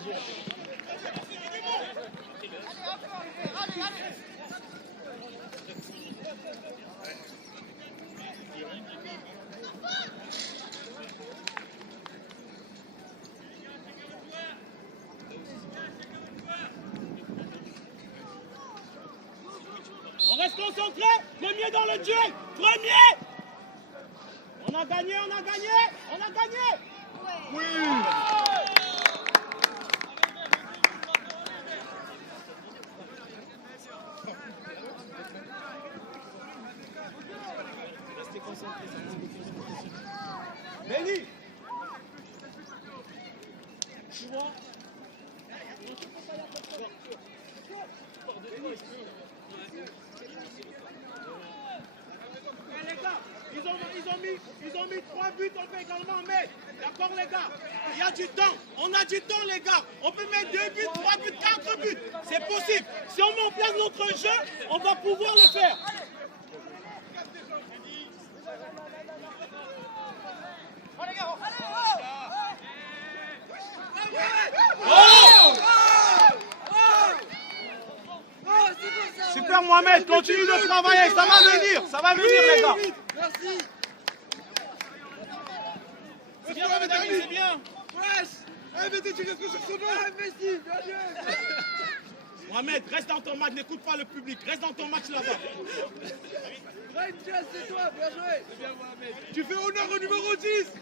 On reste concentré. Premier dans le duel. Premier. On a gagné. Oui. Benny. Tu vois? Les gars, ils ont mis 3 buts, on peut également mettre. D'accord les gars? Il y a du temps, on a du temps les gars. On peut mettre 2 buts, 3 buts, 4 buts. C'est possible. Si on met en place notre jeu, on va pouvoir le faire. Super Mohamed, continue de travailler, ça va venir les gars. Merci. C'est bien Mohamed Ali, c'est bien. Mettez, tu restes sur son nom. Messi, bien joué. Mohamed, reste dans ton match, n'écoute pas le public, reste dans ton match là-bas. Brahim, c'est toi, bien joué. C'est bien, Mohamed. Tu fais honneur au numéro 10.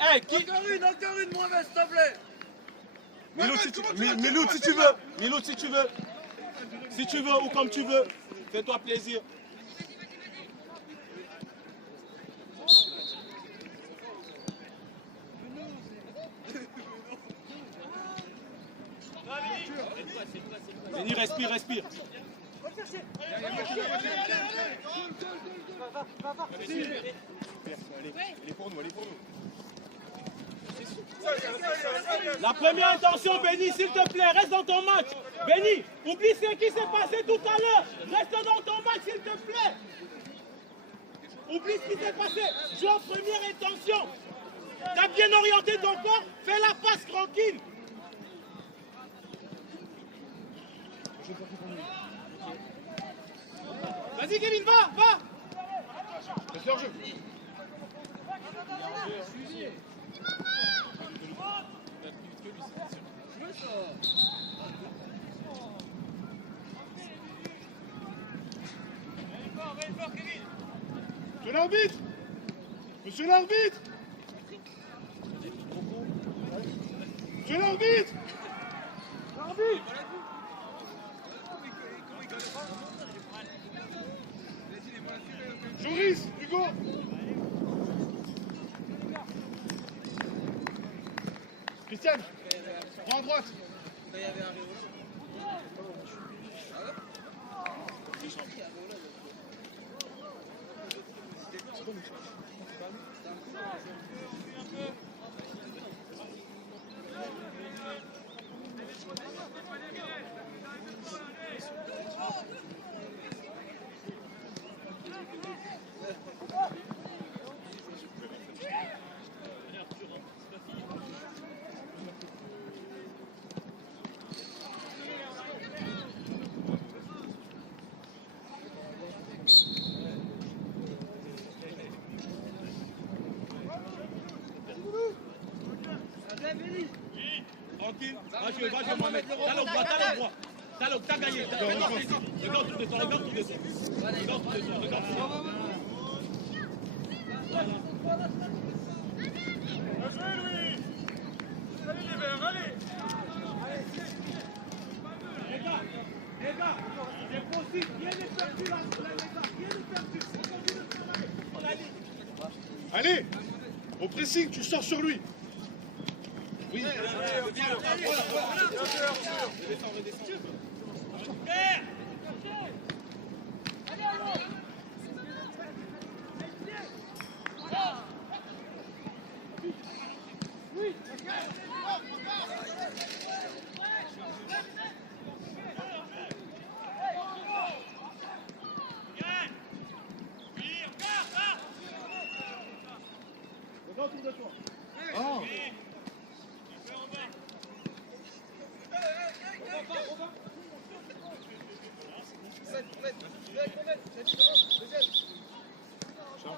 Hey, Encore une mauvaise, s'il te plaît. Miloud, si tu veux, ou comme tu veux, fais-toi plaisir. Benny, respire. Elle est pour nous. La première intention, Benny, s'il te plaît, reste dans ton match. Benny, oublie ce qui s'est passé tout à l'heure. Reste dans ton match, s'il te plaît. Oublie ce qui s'est passé. Joue en première intention. T'as bien orienté ton corps, fais la passe tranquille. Vas-y, Kevin, va. Reste leur jeu. Monsieur l'arbitre. Joris, Hugo. Christiane, prends à droite. tranquille. Va jouer, Mohamed. T'as le droit. T'as gagné. Regarde tout de toi. Regarde tout de toi. Les gars, c'est possible. Rien n'est perdu là, les gars. Rien n'est perdu. On a dit. Allez, au pressing, tu sors sur lui. Oui.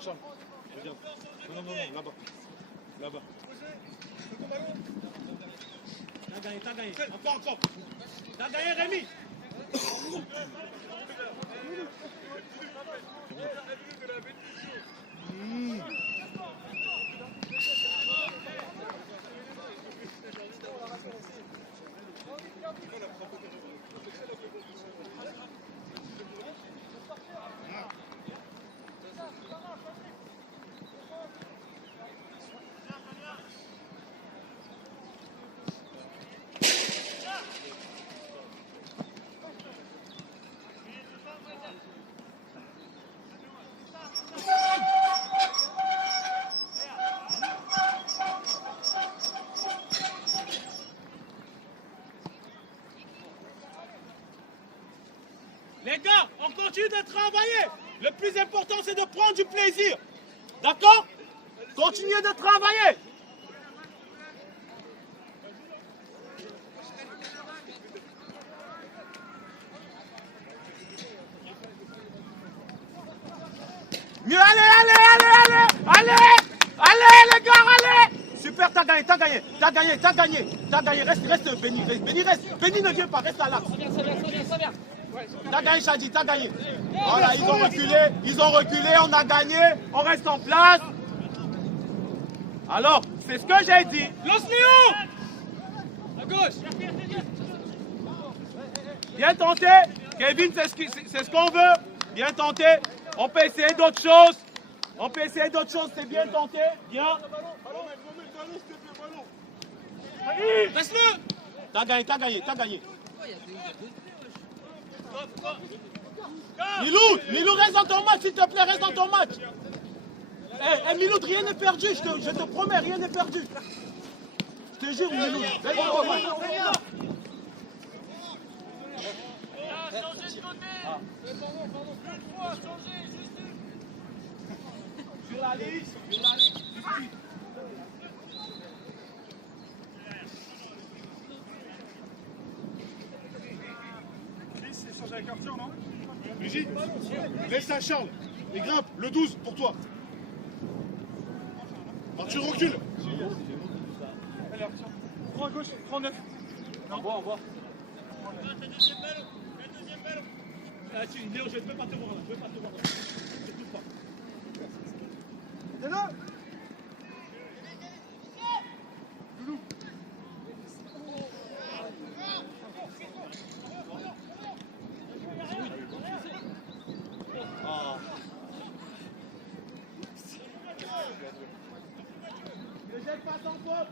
Charles, regarde. Non, là-bas. Là-bas. T'as gagné. Encore. T'as gagné, Rémi. Les gars, on continue de travailler. Le plus important, c'est de prendre du plaisir. D'accord? Continuez de travailler. Mieux, allez, les gars, allez. Super, t'as gagné. Reste, Béni, Béni ne vient pas, reste à l'axe. Ça vient. T'as gagné, Chadi, t'as gagné. Voilà, ils ont reculé, on a gagné, on reste en place. Alors, c'est ce que j'ai dit. Lance-le! À gauche. Bien tenté. Kevin, c'est ce qu'on veut. Bien tenté. On peut essayer d'autres choses. C'est bien tenté. Bien. Laisse-le. T'as gagné. Milou, reste dans ton match, s'il te plaît, reste dans ton match. Milou, rien n'est perdu, je te promets, rien n'est perdu. Je te jure, Milou, reste dans ton match. Sur la liste. Avec Arthur, non? Brigitte, laisse à Charles et grimpe, le 12 pour toi. Arthur, recule. Allez Arthur, prends à gauche, prends 9. On voit. Deuxième ballon. Léo, je ne peux pas te voir là, Je ne peux pas. C'est là. Ne jette pas sans faute.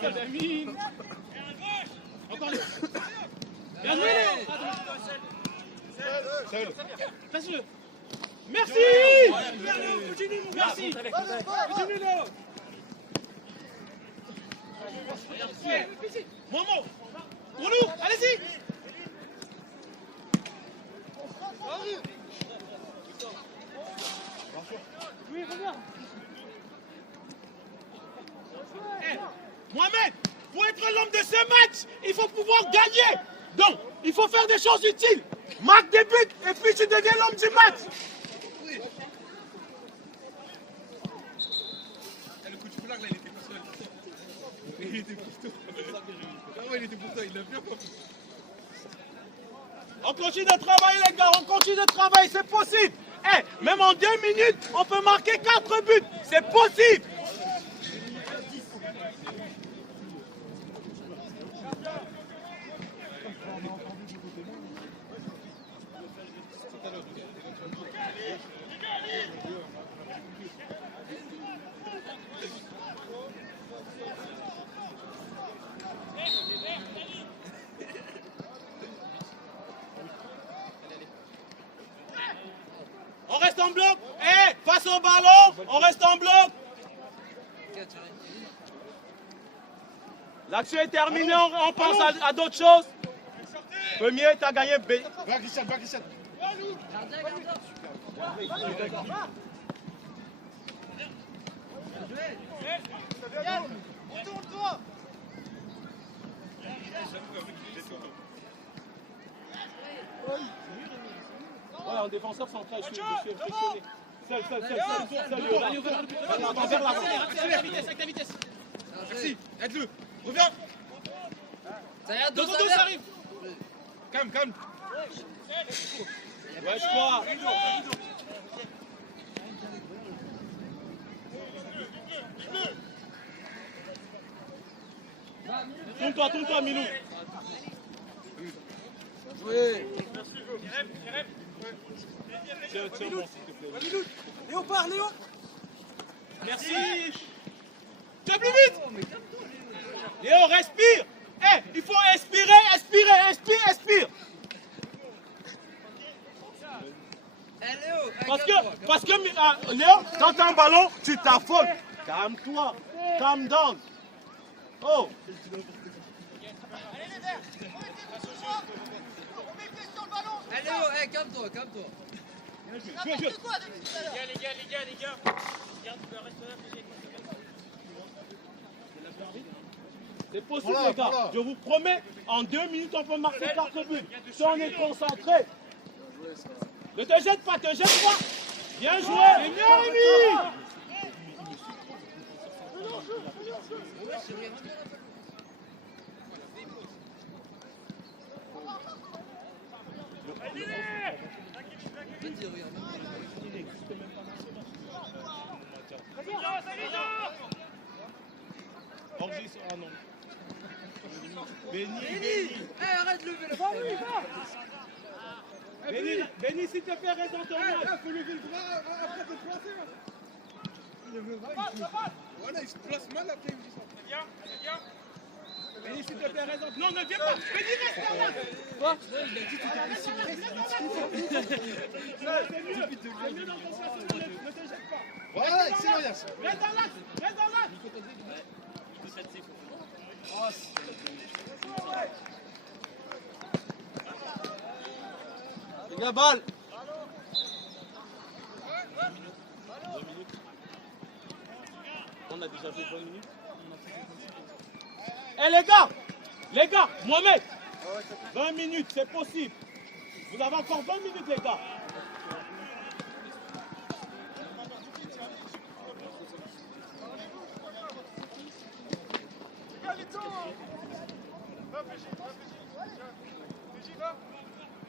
Seul, Amine. Encore le. Bien joué, Léo. Passe-le. Merci. Continue, merci. Continue, Léo. Momo. Pour nous, allez-y. Oui, reviens. Mohamed, pour être l'homme de ce match, il faut pouvoir gagner. Donc, il faut faire des choses utiles. Marque des buts et puis tu deviens l'homme du match. Il était costaud. Ah ouais, il était pour toi, il l'a bien compris. On continue de travailler les gars, on continue de travailler, c'est possible. Eh, même en 2 minutes, on peut marquer 4 buts. C'est possible. On reste en bloc. Face au ballon, on reste en bloc. L'action est terminée, on pense à d'autres choses. Premier, tu as gagné B. Va Christian, va Christian. Retourne-toi. Ouais, en défenseur central, je suis impressionné. Seul. Allez, vers l'avant. Accélère, vitesse. Merci, aide-le. Reviens. Ça y est, Dos, ça arrive. Calme. Ouais, je crois. Tourne-toi, Milou. Joué. Tiens, bon, s'il te plaît. Léo, pars, Léo. Merci. Tu vas plus vite. Léo, respire. Il faut inspirer. Expire. Parce que Léo, quand tu as un ballon, tu t'affoles. Calme-toi. Calm down. Oh. Allez, les verts. On met le pied sur le ballon. Allez, calme-toi. Jouez. Quoi depuis tout à l'heure? Les gars. C'est possible, Voilà, les gars. voilà. Je vous promets, en 2 minutes, on peut marquer 4 buts. Si on est concentré. Ne te jette pas. Bien joué. Ah non. Béni. Arrête de lever le Béni, s'il te plaît, reste dans ton match. Faut lever le bras après te placer. Il lève le bras, voilà, il se place mal après, il me dit ça. C'est bien. Béni, s'il te plaît, reste dans ton match. Non, ne viens pas. Béni, reste dans là. Quoi? Non, il a dit tout à l'heure. C'est mieux dans ton place, ne te jette pas. Voilà, excellent, Yass. Reste dans l'axe. Les gars, balle. 2 minutes. On a déjà fait 20 minutes. Les gars, Mohamed, 20 minutes, c'est possible. Vous avez encore 20 minutes, les gars.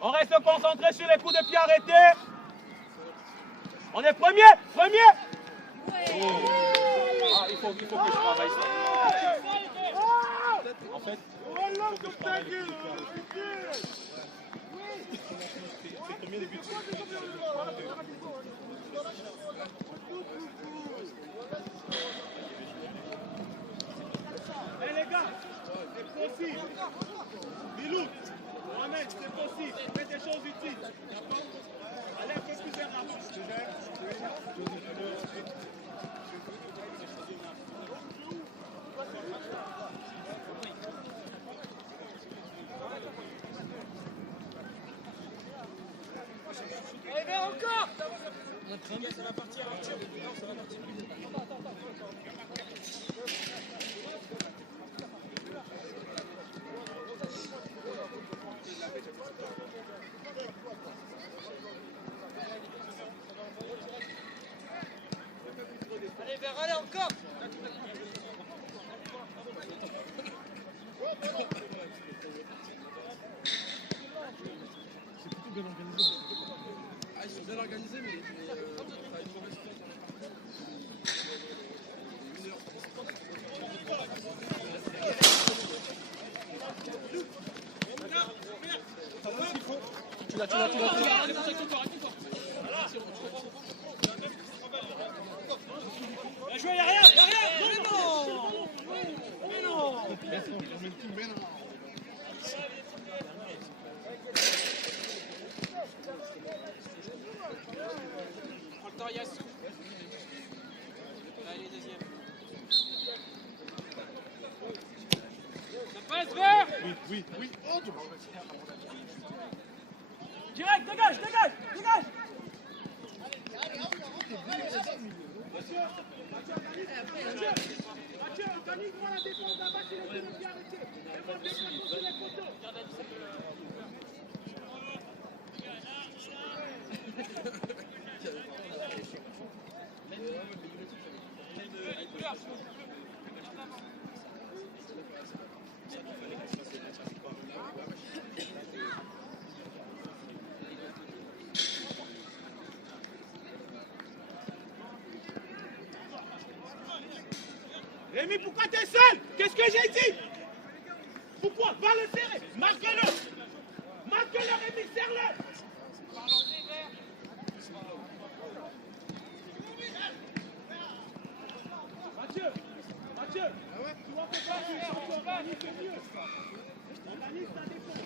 On reste concentré sur les coups de pied arrêtés. On est premier. Ah, il faut que je travaille ça. En fait, il faut que je travaille les coups de pied arrêtés. C'est combien de buts? Les gars, c'est possible. Milou, Mohamed, c'est possible. Faites des choses utiles. Allez un peu plus vers l'avant. Allez, vers encore. Allez, vers, allez, encore. bien organisé, mais ça a une mauvaise place. Tu l'as. Jouez, y'a rien. Mais non. Prends le temps, Yassou. Allez, deuxième. Ça passe vert. Oui. Oh, Direct, dégage. Mathieu, organise-moi la défense là-bas, tu les bien arrêter. Et moi, je vais sur les poteaux. Rémi, pourquoi t'es seul? Qu'est-ce que j'ai dit? Pourquoi? Va le serrer. Marque-le, Rémi, serre-le. Mathieu, tu vois pourquoi tu organises mieux. Organise ta défense.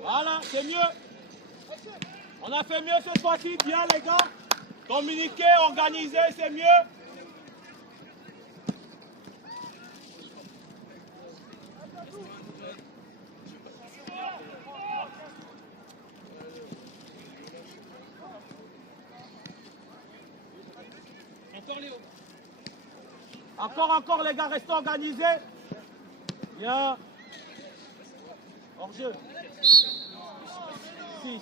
Voilà, c'est mieux. On a fait mieux cette fois-ci, bien les gars. Communiquer, organiser, c'est mieux. Encore Léo. Encore les gars, restez organisés. Bien. Hors-jeu. Si,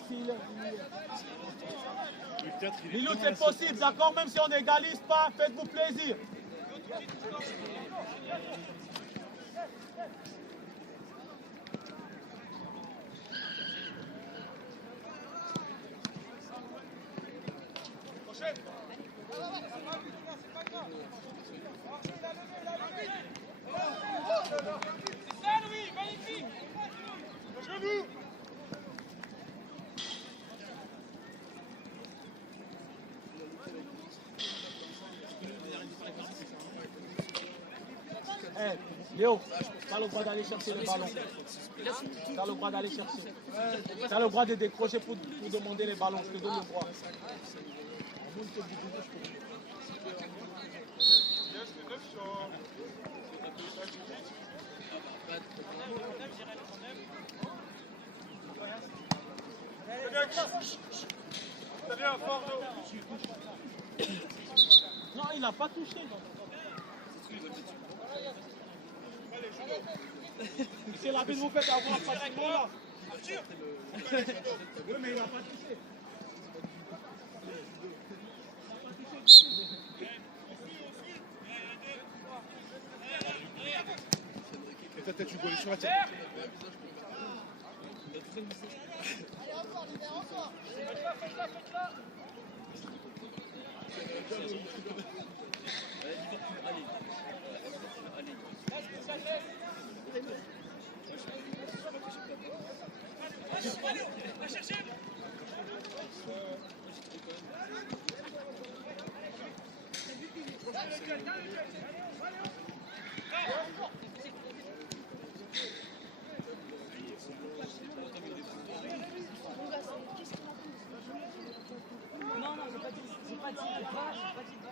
Minute, c'est possible, d'accord? Même si on n'égalise pas, faites-vous plaisir. Hey, Léo, t'as le droit d'aller chercher le ballon. T'as le droit d'aller chercher. T'as le droit de décrocher pour demander les ballons. Je te donne le droit. Non, il n'a pas touché. C'est la vie de vous faites avoir pratiquement là. Oui, mais il n'a pas touché. Et ta tête, tu dois aller sur la tête. Allez, encore, libère, encore. Faites-la.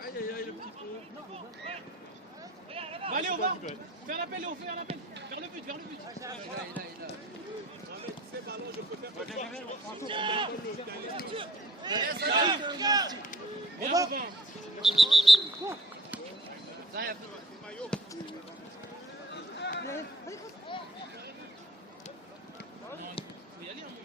Aïe, le petit peu. Allez, on va faire l'appel, Léo, faire l'appel. Vers le but. Il a. Ces ballons, je peux faire pas. Viens, on va. Faut y aller un moment.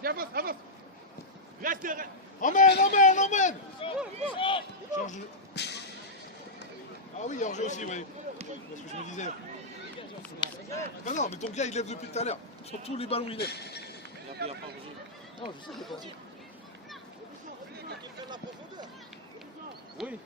Viens, avance, avance. Reste. Emmène, emmène, emmène. Change. Ah oui, hors-jeu aussi, oui. C'est ce que je me disais. Non, non, mais ton gars, il lève depuis tout à l'heure. Sur tous les ballons, il lève. Il n'y a pas hors-jeu. Non, je sais qu'il n'y a pas hors-jeu. Oui.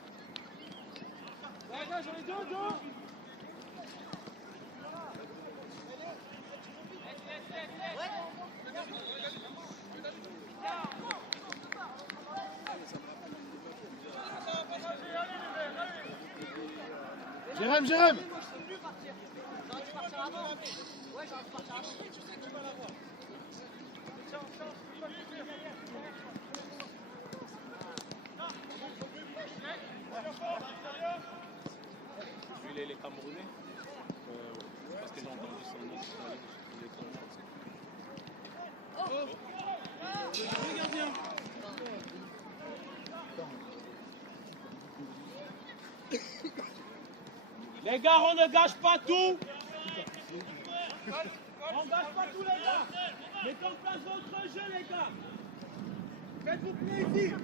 Jérém, Jérém. Vu les Camerounais, parce que j'ai entendu son nom, il est gardien. Les gars, on ne gâche pas tout. On ne gâche pas tout, les gars. Mettez en place votre jeu, les gars. Faites-vous plaisir.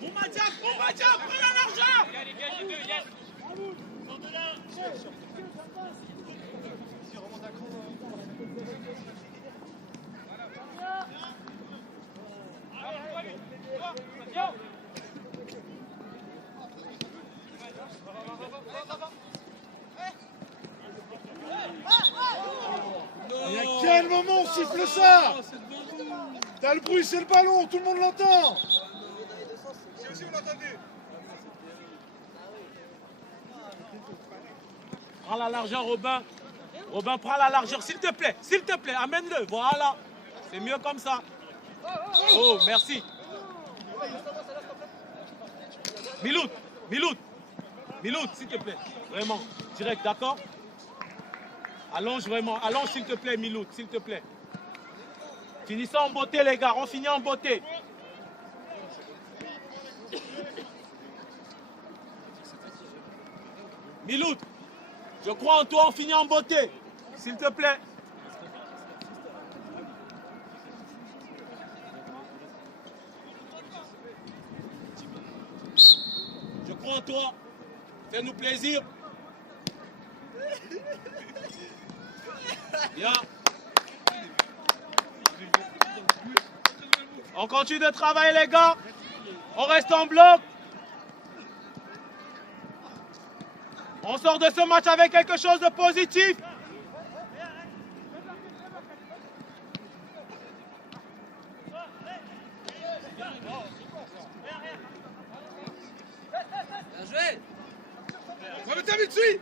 Boumbadia, prends la largeur. Mais à quel moment on siffle ça? T'as le bruit, c'est le ballon, tout le monde l'entend. Si aussi vous l'entendez. Prends la largeur, Robin. Robin, prends la largeur, s'il te plaît. S'il te plaît, amène-le. Voilà. C'est mieux comme ça. Oh, merci. Miloud, Miloud. Miloud, s'il te plaît. Vraiment, direct, d'accord? Allonge vraiment. Allonge, s'il te plaît, Miloud, s'il te plaît. Finissons en beauté, les gars. On finit en beauté. Miloud, je crois en toi, on finit en beauté. S'il te plaît. Je crois en toi. Fais-nous plaisir. Bien. On continue de travailler, les gars. On reste en bloc. On sort de ce match avec quelque chose de positif. Bien joué. Ouais, mais t'as mis dessus.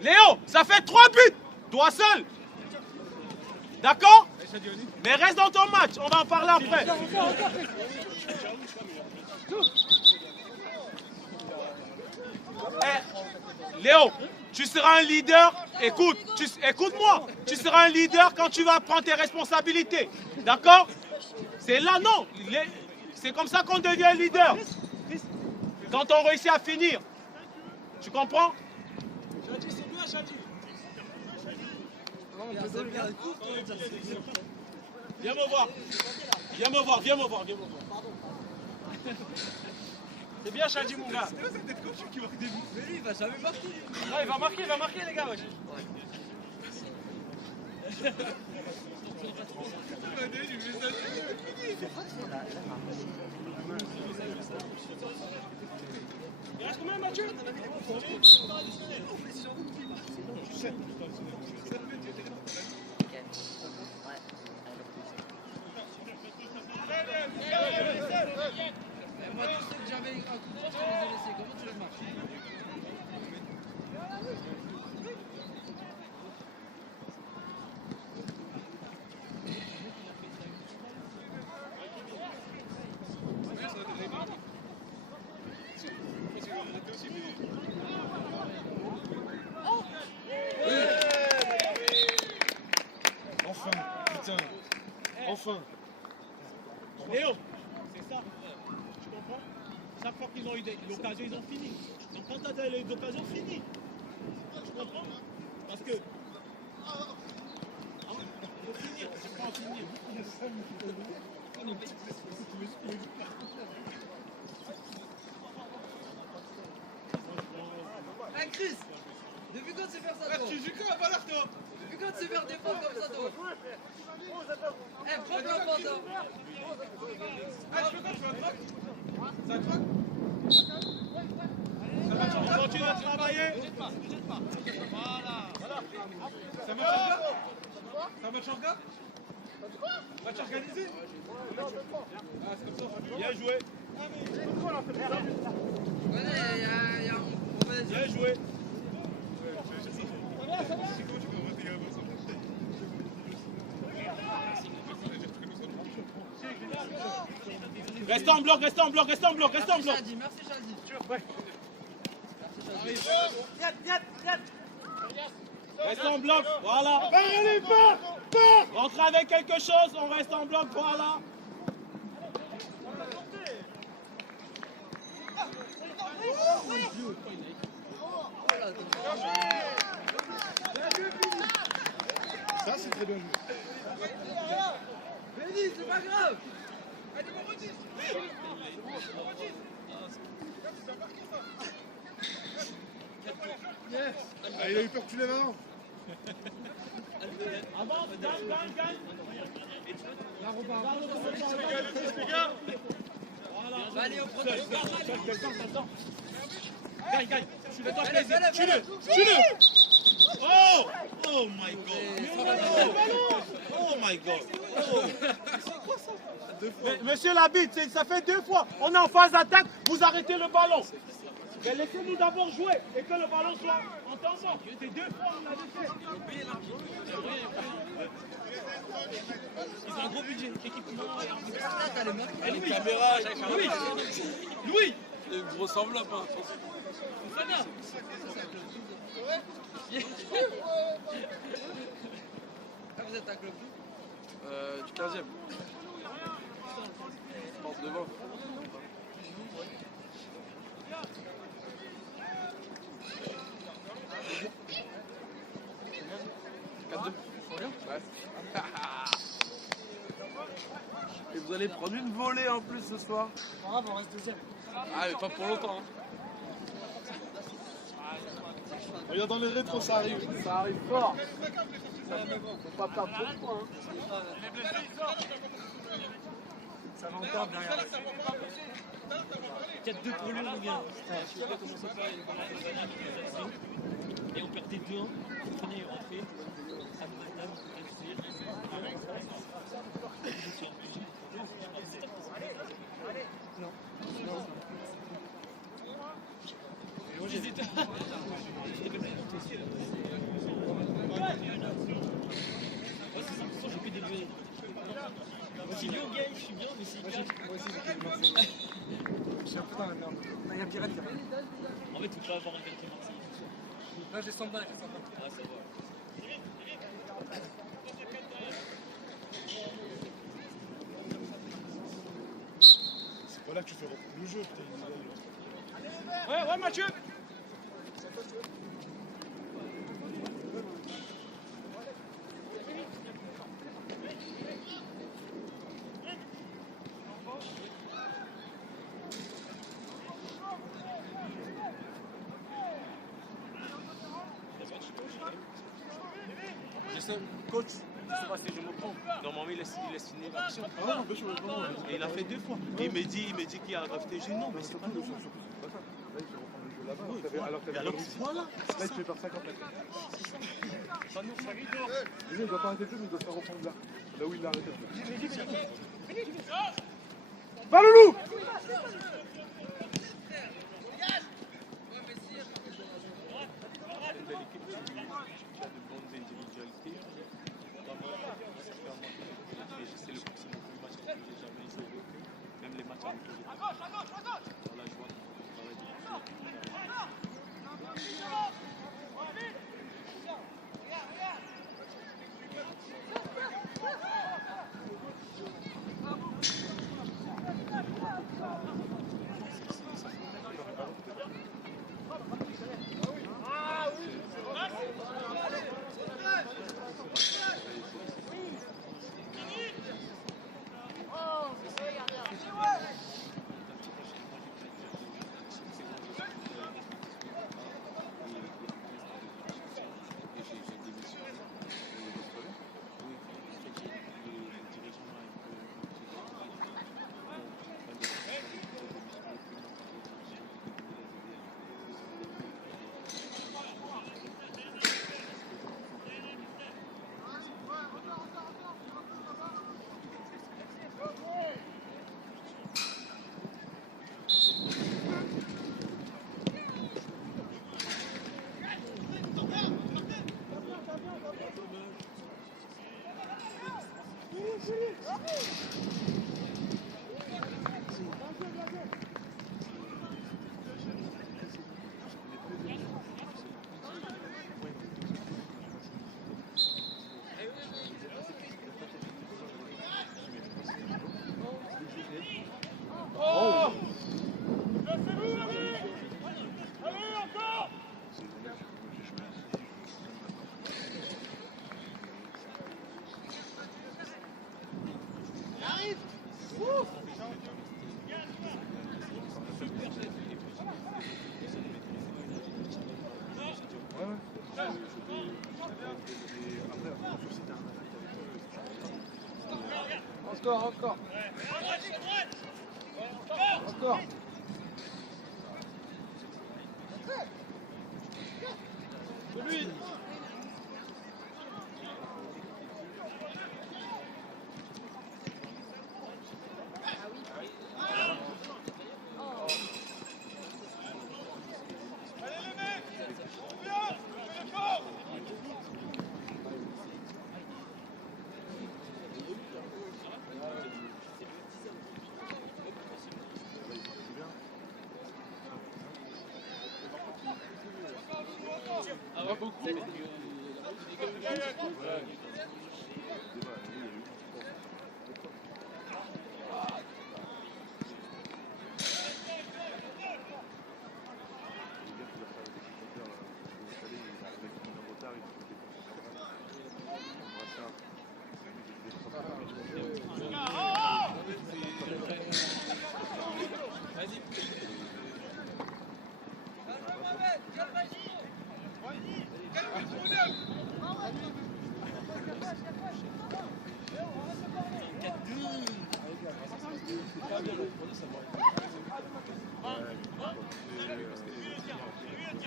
Léo, ça fait 3 buts. Toi seul. D'accord? Mais reste dans ton match. On va en parler après. Eh, Léo, tu seras un leader. Écoute, écoute-moi. Tu seras un leader quand tu vas prendre tes responsabilités. D'accord? C'est là, non. C'est comme ça qu'on devient un leader. Quand on réussit à finir. Tu comprends? Viens me voir. Viens me voir, viens me voir, viens me voir. C'est bien Chadi, mon gars. Mais lui, il va jamais marquer. Non, il va marquer les gars. Ouais. Il reste combien, Mathieu? Moi, tu sais que j'avais un coup de force, je les ai laissés. Comment tu les marques? fin. Léo, c'est ça. Tu comprends? Chaque fois qu'ils ont eu l'occasion, ils ont fini. Donc quand tu as l'occasion, finis. Tu comprends? Parce que... Il faut finir, c'est pas en finir. Hey Chris, depuis quand tu sais faire ça toi? Tu joues quoi, valeur toi? Depuis quand tu sais faire des fautes comme ça toi? Eh, prends ta faute hein. Ah, tu fais quoi? Tu fais un croc? Ça croque? On continue à travailler. Voilà. Ça marche en gars? Ça marche en gars? Match organisé? Ah, c'est comme ça. Bien joué. Ouais, y a un mauvais. Bien joué. Reste en bloc, reste en bloc, reste en bloc, reste en bloc. Merci Shadi. Reste en bloc, voilà. Allez, pars! Rentre avec quelque chose, on reste en bloc, voilà. Ça, c'est très bien joué. Vas-y, c'est pas grave. Ah, il a eu peur que tu lèves avant. Avance, gagne. Va aller au premier. Gagne. Fais-toi plaisir. Fais-le. Tue-le. Oh my god. Oh my god. Monsieur Labitte, ça fait 2 fois. On est en phase d'attaque, vous arrêtez le ballon. Mais laissez-nous d'abord jouer et que le ballon soit en temps mort. C'est 2 fois on l'a fait. Ils ont un gros budget. Les caméras, Louis. une grosse enveloppe. Hein. Ah, vous êtes un club? Du 15e. Porte devant. Ouais. Et vous allez prendre une volée en plus ce soir. Ah, on reste deuxième. Ah mais pas pour longtemps. Hein. Regarde dans les rétros, ça arrive. Ça arrive fort. Faut pas perdre trop de points. Hein. Ça va encore derrière. 4-2 pour lui, mon gars. Je sais pas comment ça fait. Et on perdait 2-1. Le premier est rentré. Madame, j'ai pu délever. Si Lyon gagne, je suis bien, mais si gagne. Moi aussi, je suis un peu dans la merde. Il y a Pirate qui arrive. En fait, tu peux pas avoir un quartier Marseille. Là, je descends de balle avec ça. Ah, ça va. C'est pas là que tu fais reprendre le jeu, putain. Ouais, Mathieu. Coach, je sais pas si je me trompe. Normalement, il laisse finir l'action. Ah non, bien sûr, non. Et il a fait 2 fois. Et il me dit qu'il y a rajouté. Je dis non, mais c'est pas normal. Là, il fait reprendre le jeu là-bas. Alors que t'avais Alors, le risque. voilà. Là, tu fais par 50 mètres. Le jeu, il doit pas arrêter le jeu, mais il doit se faire reprendre là. Là où il l'a arrêté. Va le loup! Une belle équipe qui a de bonnes individualités. C'est le plus match que j'ai jamais joué. Même les matchs avec les voilà, je vois Encore, encore. Encore. Lui. Pas beaucoup.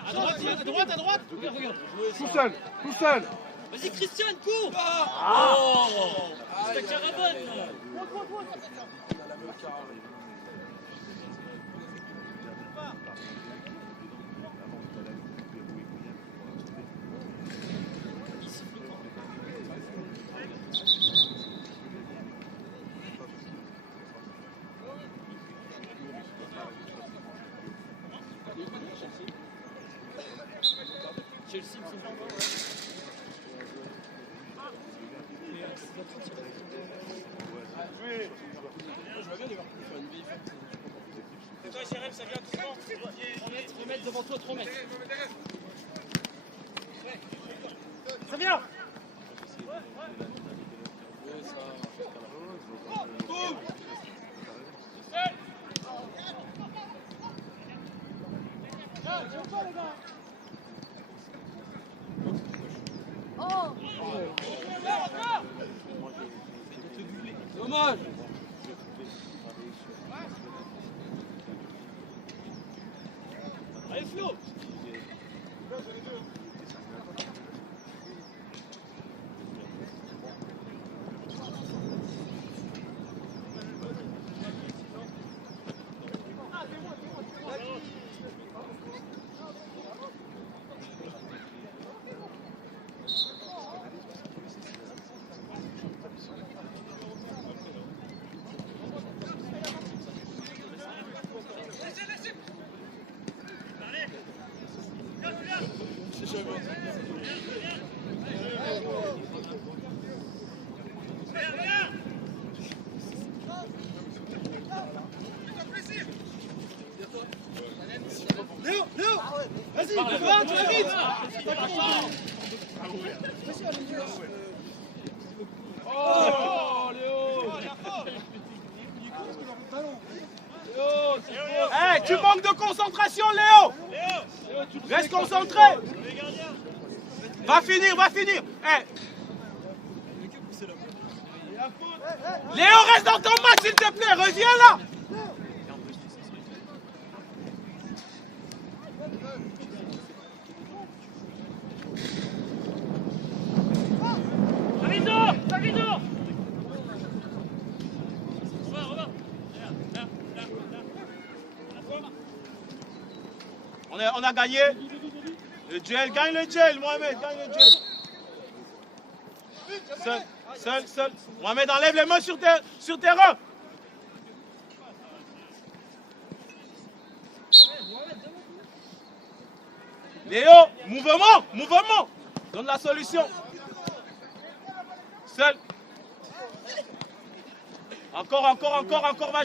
À droite, à droite. Regarde. Tout seul, tout seul. Vas-y, Christian, cours. C'est ta caravane. Chelsea, c'est toi, Chérif, ça vient doucement. 3 mètres devant toi, 3 mètres. Ça vient. Dommage. Allez, Flo. Léo, Léo, vas-y, tu vas vite. Oh, Léo. Hey, tu manques de concentration, Léo. Reste concentré. Va finir, va finir. Hey. Léo, reste dans ton match, s'il te plaît. Reviens là. On a gagné. Le duel, gagne le duel, Mohamed, gagne le duel. Seul. Mohamed, enlève les mains sur terrain. Léo, mouvement. Donne la solution. Seul. Encore, va.